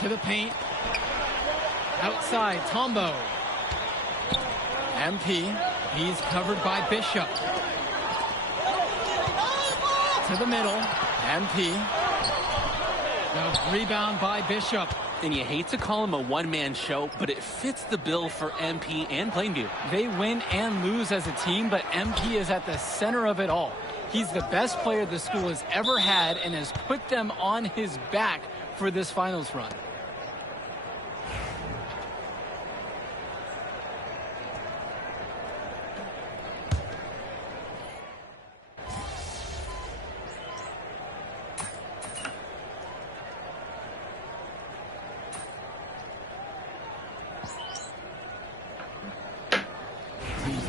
To the paint. Outside, Tombo. MP. He's covered by Bishop. To the middle. MP. The rebound by Bishop. And you hate to call him a one-man show, but it fits the bill for MP and Plainview. They win and lose as a team, but MP is at the center of it all. He's the best player the school has ever had and has put them on his back for this finals run.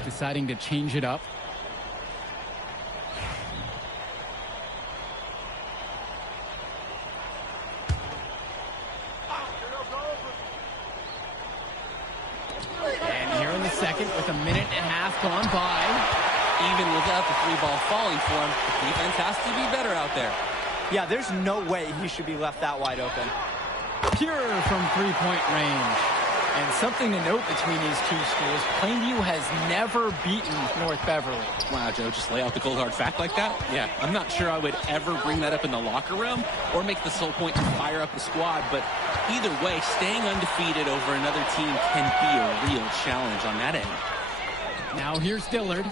Deciding to change it up. And here in the second with a minute and a half gone by. Even without the three ball falling for him, the defense has to be better out there. Yeah, there's no way he should be left that wide open. Pure from three-point range. And something to note between these two schools, Plainview has never beaten North Beverly. Wow, Joe, just lay out the cold hard fact like that? Yeah, I'm not sure I would ever bring that up in the locker room or make the sole point to fire up the squad, but either way, staying undefeated over another team can be a real challenge on that end. Now here's Dillard.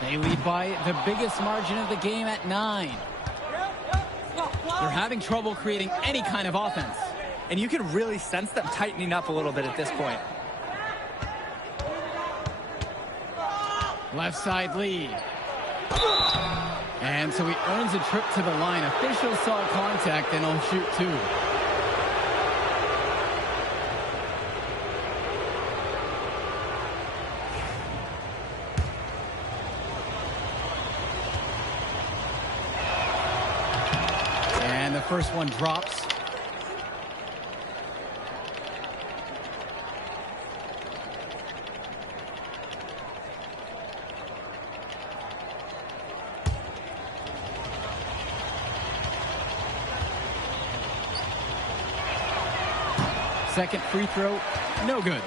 They lead by the biggest margin of the game at 9. They're having trouble creating any kind of offense. And you can really sense them tightening up a little bit at this point. Left side lead. And so he earns a trip to the line. Officials saw contact and he'll shoot 2. And the first one drops. Second free throw, no good.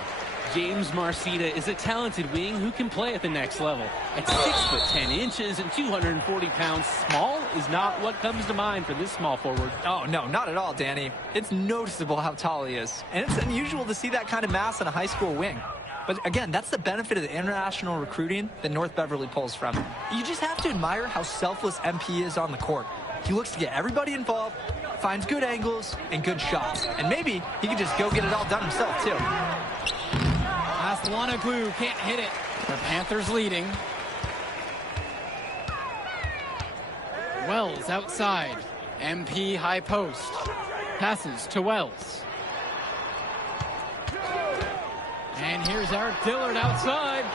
James Marcita is a talented wing who can play at the next level. At 6'10" and 240 pounds, small is not what comes to mind for this small forward. Oh, no, not at all, Danny. It's noticeable how tall he is. And it's unusual to see that kind of mass on a high school wing. But again, that's the benefit of the international recruiting that North Beverly pulls from. You just have to admire how selfless MP is on the court. He looks to get everybody involved, finds good angles and good shots. And maybe he can just go get it all done himself, too. Glue can't hit it. The Panthers leading. Wells outside. MP high post. Passes to Wells. And here's Eric Dillard outside.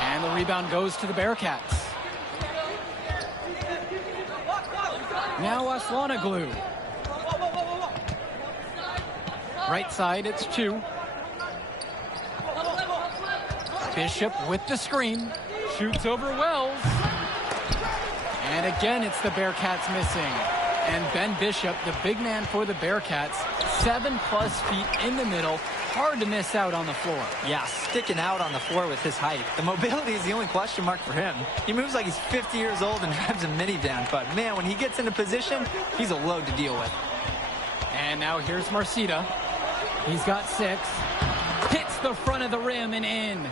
And the rebound goes to the Bearcats. Now Glue. Right side, it's 2. Bishop with the screen. Shoots over Wells. And again, it's the Bearcats missing. And Ben Bishop, the big man for the Bearcats, 7+ feet in the middle. Hard to miss out on the floor. Yeah, sticking out on the floor with his height. The mobility is the only question mark for him. He moves like he's 50 years old and drives a minivan. But, man, when he gets into position, he's a load to deal with. And now here's Marcita. He's got 6. Hits the front of the rim and in.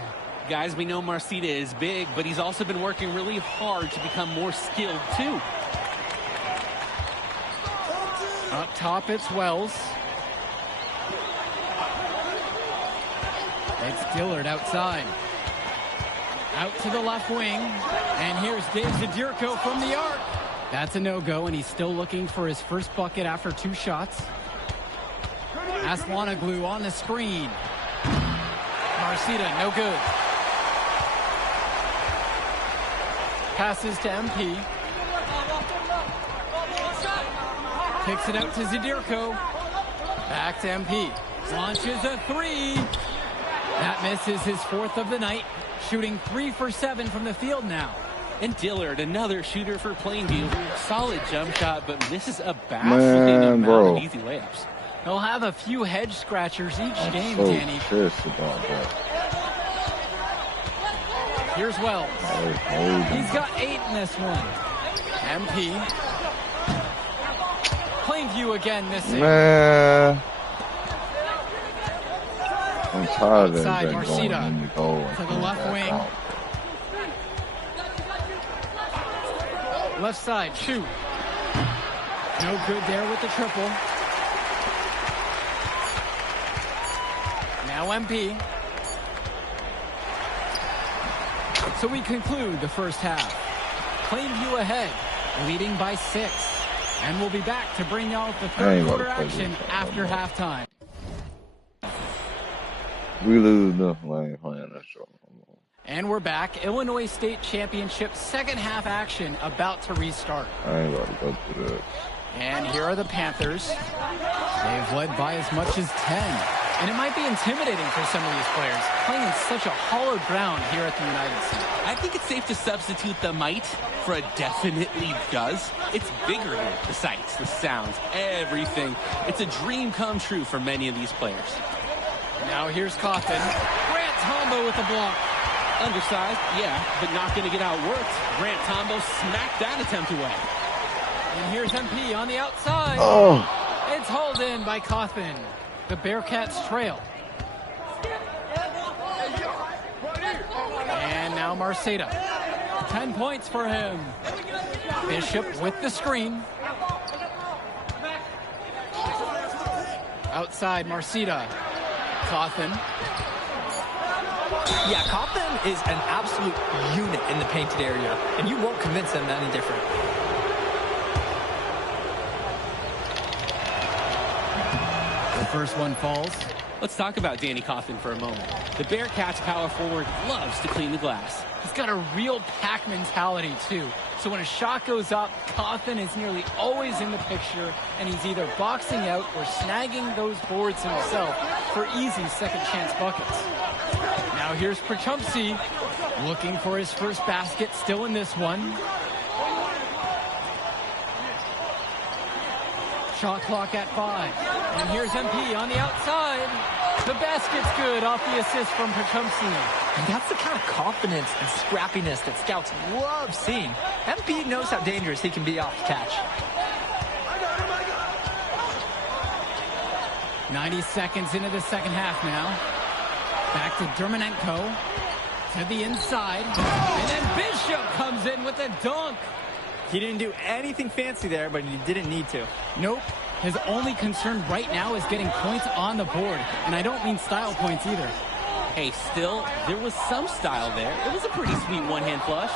Guys, we know Marcita is big, but he's also been working really hard to become more skilled, too. Up top, it's Wells. It's Dillard outside. Out to the left wing. And here's Dave Zadirko from the arc. That's a no-go, and he's still looking for his first bucket after 2 shots. Glue on the screen. Marcita, no good. Passes to MP. Kicks it out to Zadirko. Back to MP. Launches a 3. That misses his 4th of the night. Shooting 3 for 7 from the field now. And Dillard, another shooter for Plainview. Solid jump shot, but misses a baffling amount of easy layups. He'll have a few head scratchers each game, so Danny. Pissed about that. Here's Wells. He's got 8 in this one. MP. Plainview again missing. Man. I'm tired of Outside, that going in the goal to the left wing. out. Left side, shoot. No good there with the triple. Now MP. So we conclude the first half. Plainview ahead, leading by 6. And we'll be back to bring y'all the third quarter action after halftime. We lose nothing. I ain't playing that show. And we're back. Illinois State Championship second half action about to restart. I ain't about to go through that. And here are the Panthers. They've led by as much as 10. And it might be intimidating for some of these players, playing in such a hollow ground here at the United Center. I think it's safe to substitute the mite for a definitely does. It's bigger here. The sights, the sounds, everything. It's a dream come true for many of these players. Now here's Cawthon. Grant Tombo with the block. Undersized, yeah, but not going to get outworked. Grant Tombo smacked that attempt away. And here's MP on the outside. Oh. It's hauled in by Cawthon. The Bearcats trail. And now Marceta. 10 points for him. Bishop with the screen. Outside Marceta. Cawthon. Yeah, Cawthon is an absolute unit in the painted area, and you won't convince him any different. The first one falls. Let's talk about Danny Cawthon for a moment. The Bearcats power forward loves to clean the glass. He's got a real pack mentality, too. So when a shot goes up, Cawthon is nearly always in the picture, and he's either boxing out or snagging those boards himself for easy second-chance buckets. Now here's Prachumsky, looking for his first basket, still in this one. Shot clock at 5. And here's MP on the outside. The basket's good off the assist from Prachumsky. And that's the kind of confidence and scrappiness that scouts love seeing. MP knows how dangerous he can be off the catch. 90 seconds into the second half now. Back to Dermonenko. To the inside. And then Bishop comes in with a dunk. He didn't do anything fancy there, but he didn't need to. Nope. His only concern right now is getting points on the board. And I don't mean style points either. Hey, still, there was some style there. It was a pretty sweet one-hand flush.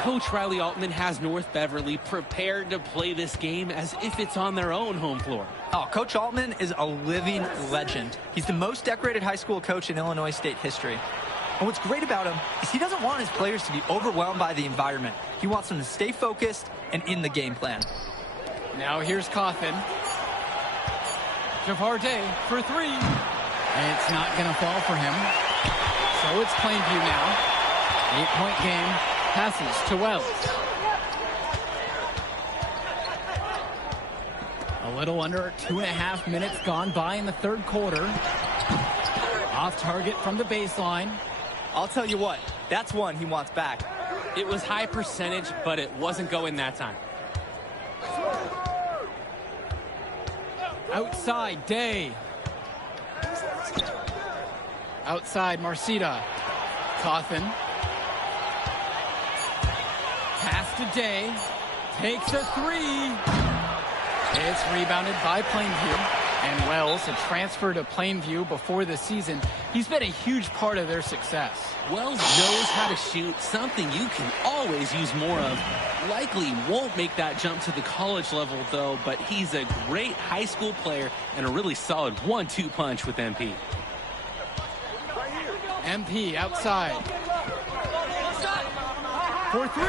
Coach Riley Altman has North Beverly prepared to play this game as if it's on their own home floor. Oh, Coach Altman is a living legend. He's the most decorated high school coach in Illinois State history. And what's great about him is he doesn't want his players to be overwhelmed by the environment. He wants them to stay focused and in the game plan. Now here's Cawthon. Javarte for 3. And it's not going to fall for him. So it's Plainview now. 8-point game. Passes to Wells. A little under 2.5 minutes gone by in the third quarter. Off target from the baseline. I'll tell you what, that's one he wants back. It was high percentage, but it wasn't going that time. Outside, Day. Outside, Marceta. Cawthon. Pass to Day. Takes a 3. It's rebounded by Plainview. And Wells, a transfer to Plainview before the season, he's been a huge part of their success. Wells knows how to shoot, something you can always use more of. Likely won't make that jump to the college level, though, but he's a great high school player and a really solid 1-2 punch with MP. MP outside. For 3.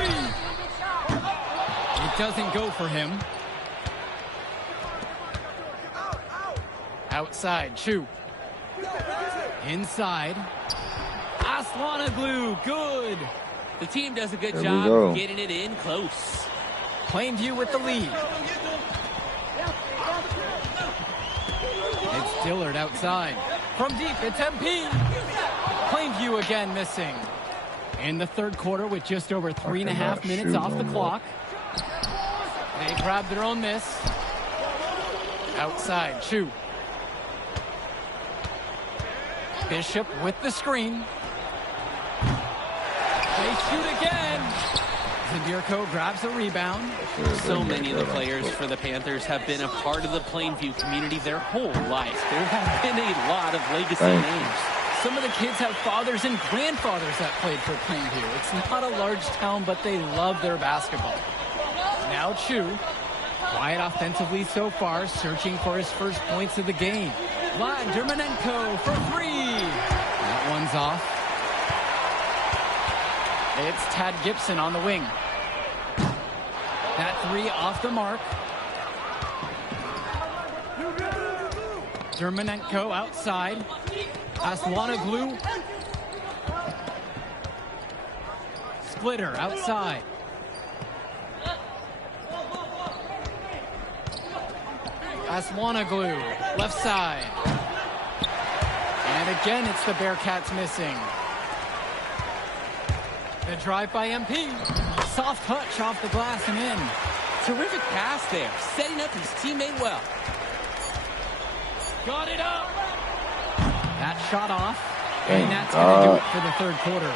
It doesn't go for him. Outside, Chu. Inside. Aslanoglu, good. The team does a good job getting it in close. Plainview with the lead. It's Dillard outside. From deep, it's MP. Plainview again missing. In the third quarter with just over 3.5 minutes off the clock. They grab their own miss. Outside, Chu. Bishop with the screen. They shoot again. Zadirko grabs a rebound. So many of the players for the Panthers have been a part of the Plainview community their whole life. There have been a lot of legacy names. Some of the kids have fathers and grandfathers that played for Plainview. It's not a large town, but they love their basketball. Now Chu. Quiet offensively so far, searching for his first points of the game. Vlad Dermanenko for three. That one's off. It's Tad Gibson on the wing. That three off the mark. Dermanenko outside. Aslanoglu. Splitter outside. Aslanoglu, left side. And again, it's the Bearcats missing. The drive by MP. Soft touch off the glass and in. Terrific pass there, setting up his teammate well. Got it up. That shot off. And that's going to do it for the third quarter.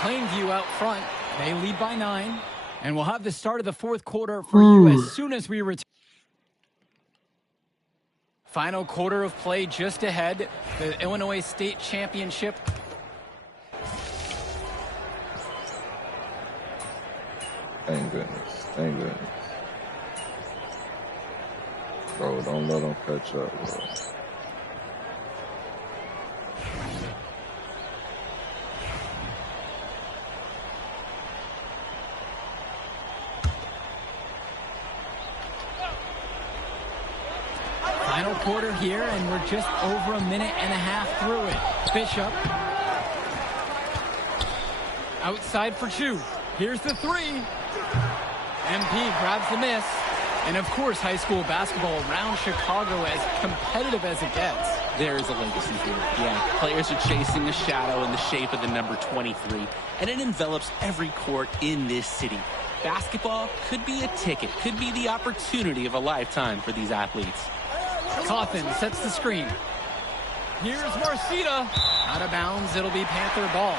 Plainview out front. They lead by 9. And we'll have the start of the fourth quarter for you as soon as we return. Final quarter of play just ahead. The Illinois State Championship. Thank goodness. Thank goodness. Bro, don't let them catch up, bro. Final quarter here, and we're just over a minute and a half through it. Bishop. Outside for Chu. Here's the three. MP grabs the miss. And, of course, high school basketball around Chicago as competitive as it gets. There is a legacy here. Yeah, players are chasing the shadow in the shape of the number 23, and it envelops every court in this city. Basketball could be a ticket, could be the opportunity of a lifetime for these athletes. Cawthon sets the screen. Here's Marcita. Out of bounds, it'll be Panther ball.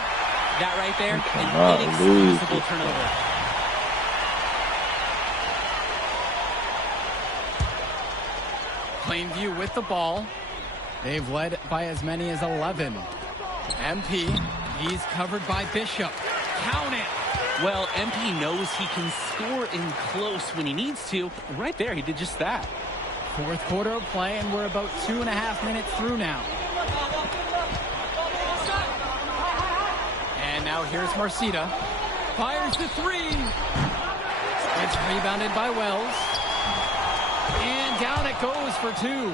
That right there, an inexcusable turnover. Plainview with the ball. They've led by as many as 11. MP, he's covered by Bishop. Count it. Well, MP knows he can score in close when he needs to. And right there, he did just that. Fourth quarter of play, and we're about 2.5 minutes through now. And now here's Marcita. Fires the three. It's rebounded by Wells. And down it goes for two.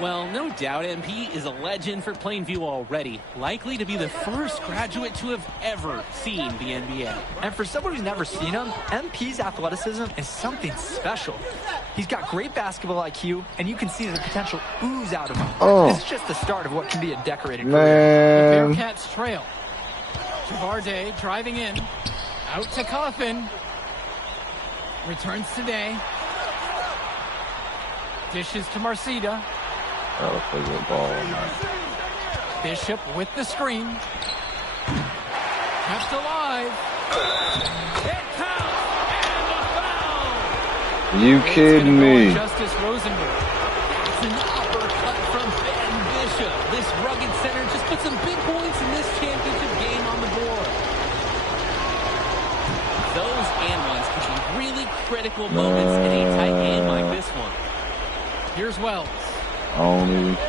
Well, no doubt MP is a legend for Plainview already. Likely to be the first graduate to have ever seen the NBA. And for someone who's never seen him, MP's athleticism is something special. He's got great basketball IQ, and you can see the potential ooze out of him. This is just the start of what can be a decorated career. The Bearcats trail. Javarde driving in. Out to Cawthon. Returns today. Dishes to Marcita. That'll play good ball on that. Bishop with the screen. Kept alive. It counts. And a foul. You kidding me? Justice Rosenberg. It's an uppercut from Ben Bishop. This rugged center just put some big points in this championship game on the board. Those and ones could be really critical moments in a tight game like this one. Here's Wells. Only look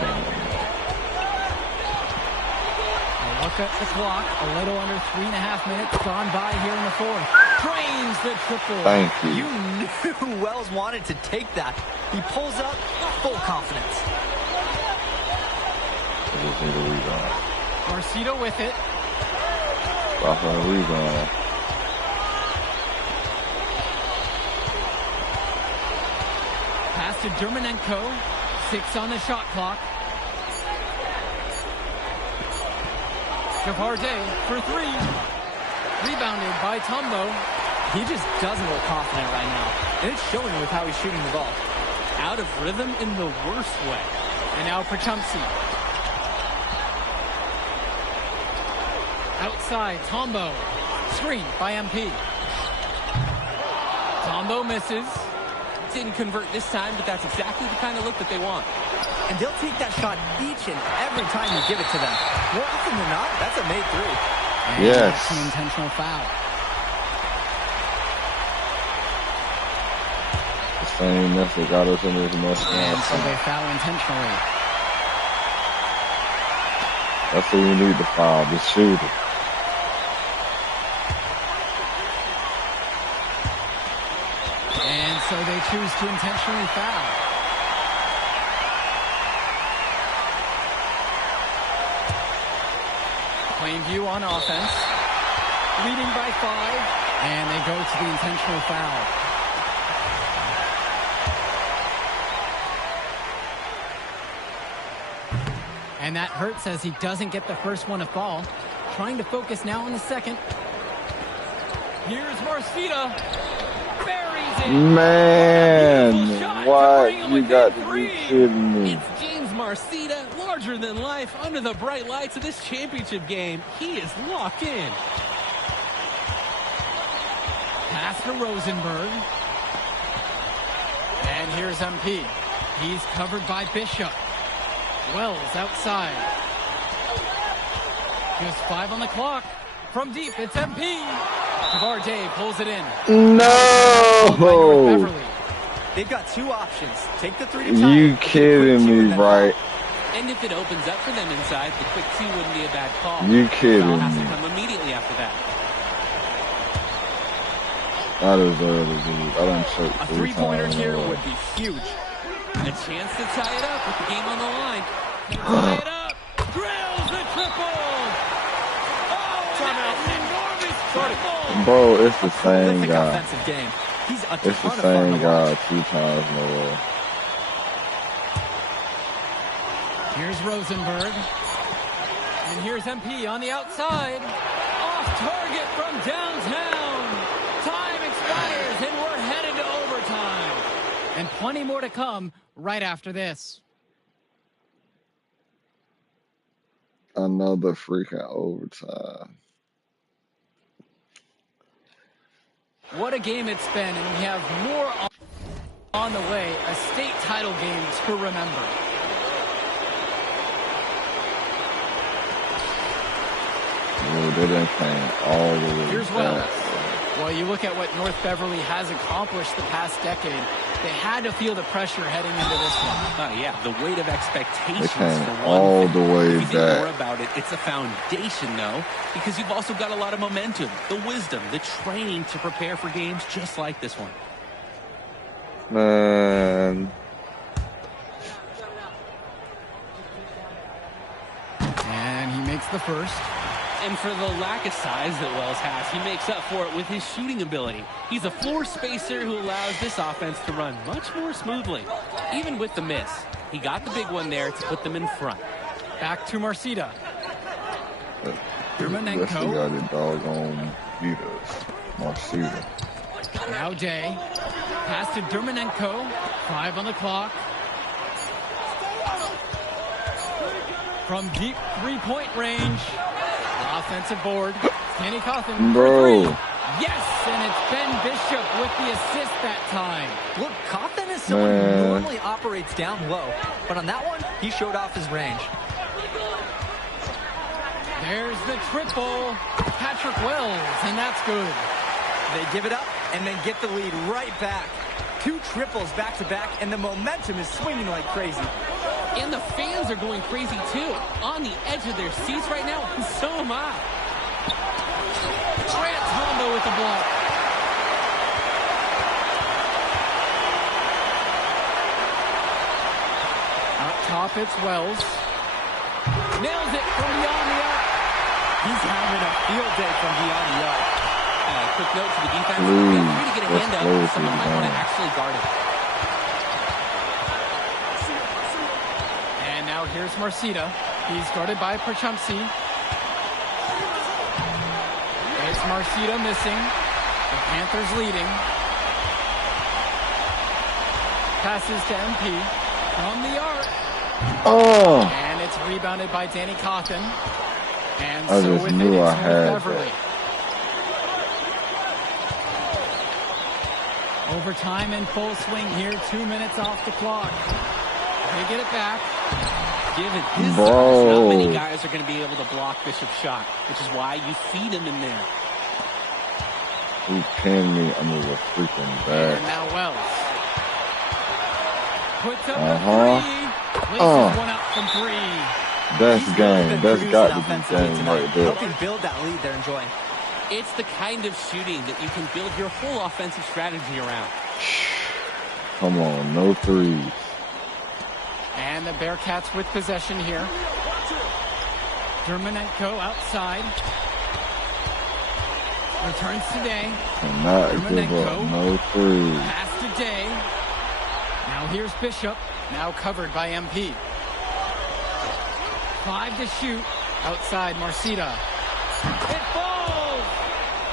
at the clock. A little under 3.5 minutes gone by here in the fourth. Drains the triple. Thank you. You knew Wells wanted to take that. He pulls up, full confidence. Just need a rebound. Marcita with it. Off on a rebound. Pass to Dermanenko. 6 on the shot clock. Javarde for three. Rebounded by Tumbo. He just doesn't look confident right now. And it's showing with how he's shooting the ball. Out of rhythm in the worst way. And now for Chumsey. Outside, Tombo. Screen by MP. Tombo misses. Didn't convert this time, but that's exactly the kind of look that they want. And they'll take that shot each and every time you give it to them. More often than not, that's a made three. And that's an intentional foul. The same mess that got us in this mess. And so they foul intentionally. That's who we need to foul, the shooter. And so they choose to intentionally foul. Plainview on offense. Leading by 5. And they go to the intentional foul. And that hurts as he doesn't get the first one to fall. Trying to focus now on the second. Here's Marcita. Buries it. Man, what? You got to be kidding me. It's James Marcita, larger than life, under the bright lights of this championship game. He is locked in. Pass to Rosenberg. And here's MP. He's covered by Bishop. Wells outside. Just 5 on the clock. From deep, it's MP. Varday pulls it in. No! They've got 2 options. Take the 3 to tie. You kidding me, right? And if it opens up for them inside, the quick 2 wouldn't be a bad call. You kidding Foul has me? to come immediately after that. I deserve it, dude. I done shot A 3 3-pointer times. here would be huge. A chance to tie it up with the game on the line. Tie it up. Drills the triple. Oh, that's an enormous triple. Bro, it's the same guy. Offensive game. He's a It's the ton of fun same to guy watch. 2 times in a row. Here's Rosenberg. And here's MP on the outside. Off target from downtown. Time expires and we're headed to overtime. And plenty more to come right after this. Another freaking overtime. What a game it's been, and we have more on the way. A state title game to remember. Dude, they done came all the way Here's back. Wells. Well, you look at what North Beverly has accomplished the past decade. They had to feel the pressure heading into this one. Oh, yeah, the weight of expectations They came for one all thing. the way If you think back. more about it, it's a foundation, though, because you've also got a lot of momentum, the wisdom, the training to prepare for games just like this one. Man. And he makes the first. And for the lack of size that Wells has, he makes up for it with his shooting ability. He's a floor spacer who allows this offense to run much more smoothly. Even with the miss, he got the big one there to put them in front. Back to Marcita. That's Dermanenko. got the doggone beat us. Marcita. Now Day. Pass to Dermanenko. 5 on the clock. From deep 3-point range. Offensive board. Danny Cawthon for 3. Yes, and it's Ben Bishop with the assist that time. Look, Cawthon is someone who normally operates down low, but on that one, he showed off his range. There's the triple. Patrick Wells, and that's good. They give it up and then get the lead right back. 2 triples back-to-back, and the momentum is swinging like crazy. And the fans are going crazy, too. On the edge of their seats right now, and so am I. Grant Tombo with the block. Up top, it's Wells. Nails it from beyond the arc. He's having a field day from beyond the arc. Quick note to the defense. Please, Feel free to get a hand up. let's Someone might want to close actually guard it. And now here's Marcita. He's guarded by Perchumsey. It's Marcita missing. The Panthers leading. Passes to MP from the arc. Oh! And it's rebounded by Danny Cawthon. And I so just with knew it, I it's had North Beverly. Overtime in full swing here. 2 minutes off the clock. They get it back. Given his Bro. size, not many guys are going to be able to block Bishop's shot, which is why you feed him in there. He pinned me under the freaking And back. now Wells. Puts up Uh-huh. a three. Places one up from three. That's He's game. been That's cruising got to be offensively game tonight, right there. helping build that lead they're enjoying. It's the kind of shooting that you can build your whole offensive strategy around. Come on, no threes. And the Bearcats with possession here. Dermonenko outside. Returns today. Cannot give up no threes. Pass today. Now here's Bishop. Now covered by MP. 5 to shoot. Outside Marcita. It falls!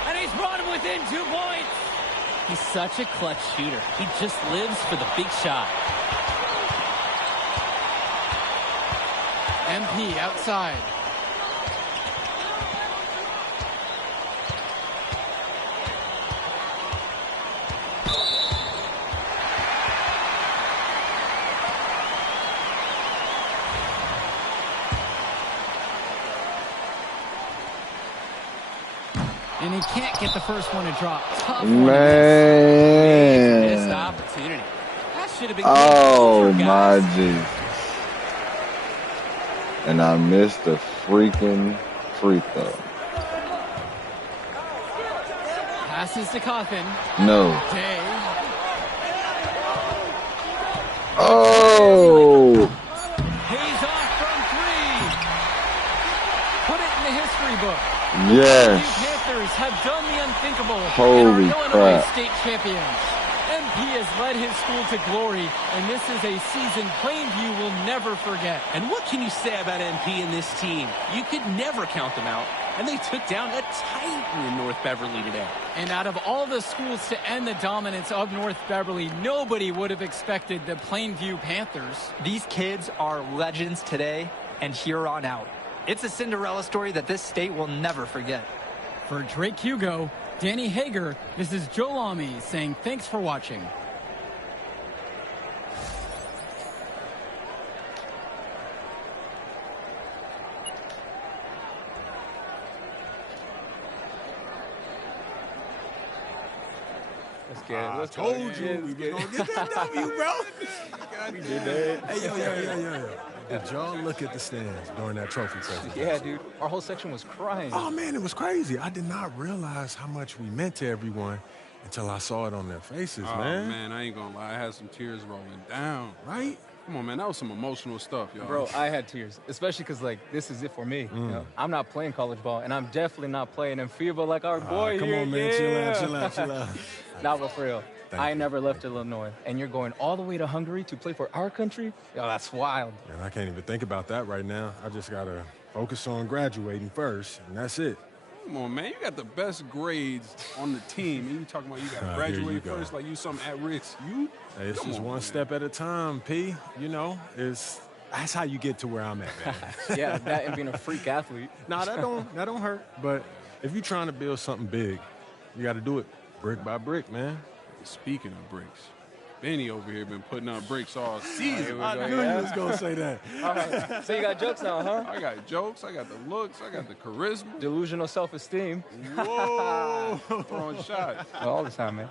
And he's brought him within 2 points. He's such a clutch shooter. He just lives for the big shot. MP outside. And he can't get the first one to drop. Tough one to miss. Missed Man. opportunity. That should have been Oh, good, my guys. G. And I missed the freaking free throw. Passes to Cookin. No. Day. Oh! He's off from 3. Put it in the history book. Yes. The Panthers have done the unthinkable Holy and are Illinois crap. state champions. MP has led his school to glory, and this is a season Plainview will never forget. And what can you say about MP and this team? You could never count them out. And they took down a titan in North Beverly today. And out of all the schools to end the dominance of North Beverly, nobody would have expected the Plainview Panthers. These kids are legends today and here on out. It's a Cinderella story that this state will never forget. For Drake Hugo, Danny Hager, this is Joe Lamy saying thanks for watching. Let's get it. Let's Told you we were gonna get that W, bro. We did that. Hey, yo. Did y'all look at the stands during that trophy presentation? Yeah, dude. Our whole section was crying. Oh, man, it was crazy. I did not realize how much we meant to everyone until I saw it on their faces, Oh, man. man, I ain't gonna lie. I had some tears rolling down. Right? Come on, man. That was some emotional stuff, y'all. Bro, I had tears, especially because, like, this is it for me. You know? I'm not playing college ball, and I'm definitely not playing in FIBA like our boy Come here. on, man. Yeah. Chill out. Nah, but for real, Thank I you. never left Illinois, and you're going all the way to Hungary to play for our country? Yo, that's wild. And I can't even think about that right now. I just got to focus on graduating first, and that's it. Come on, man. You got the best grades on the team, and you talking about you got to Here you graduate go. first like you something at risk. You? Hey, it's Come just on, one man. step at a time, P. You know, that's how you get to where I'm at, man. Yeah, that and being a freak athlete. Nah, that don't hurt. But if you're trying to build something big, you got to do it brick by brick, man. Speaking of bricks, Benny over here been putting up bricks all season. I knew you was gonna say that. All right, so you got jokes now, huh? I got jokes. I got the looks. I got the charisma. Delusional self-esteem. Whoa! Throwing shots. All the time, man.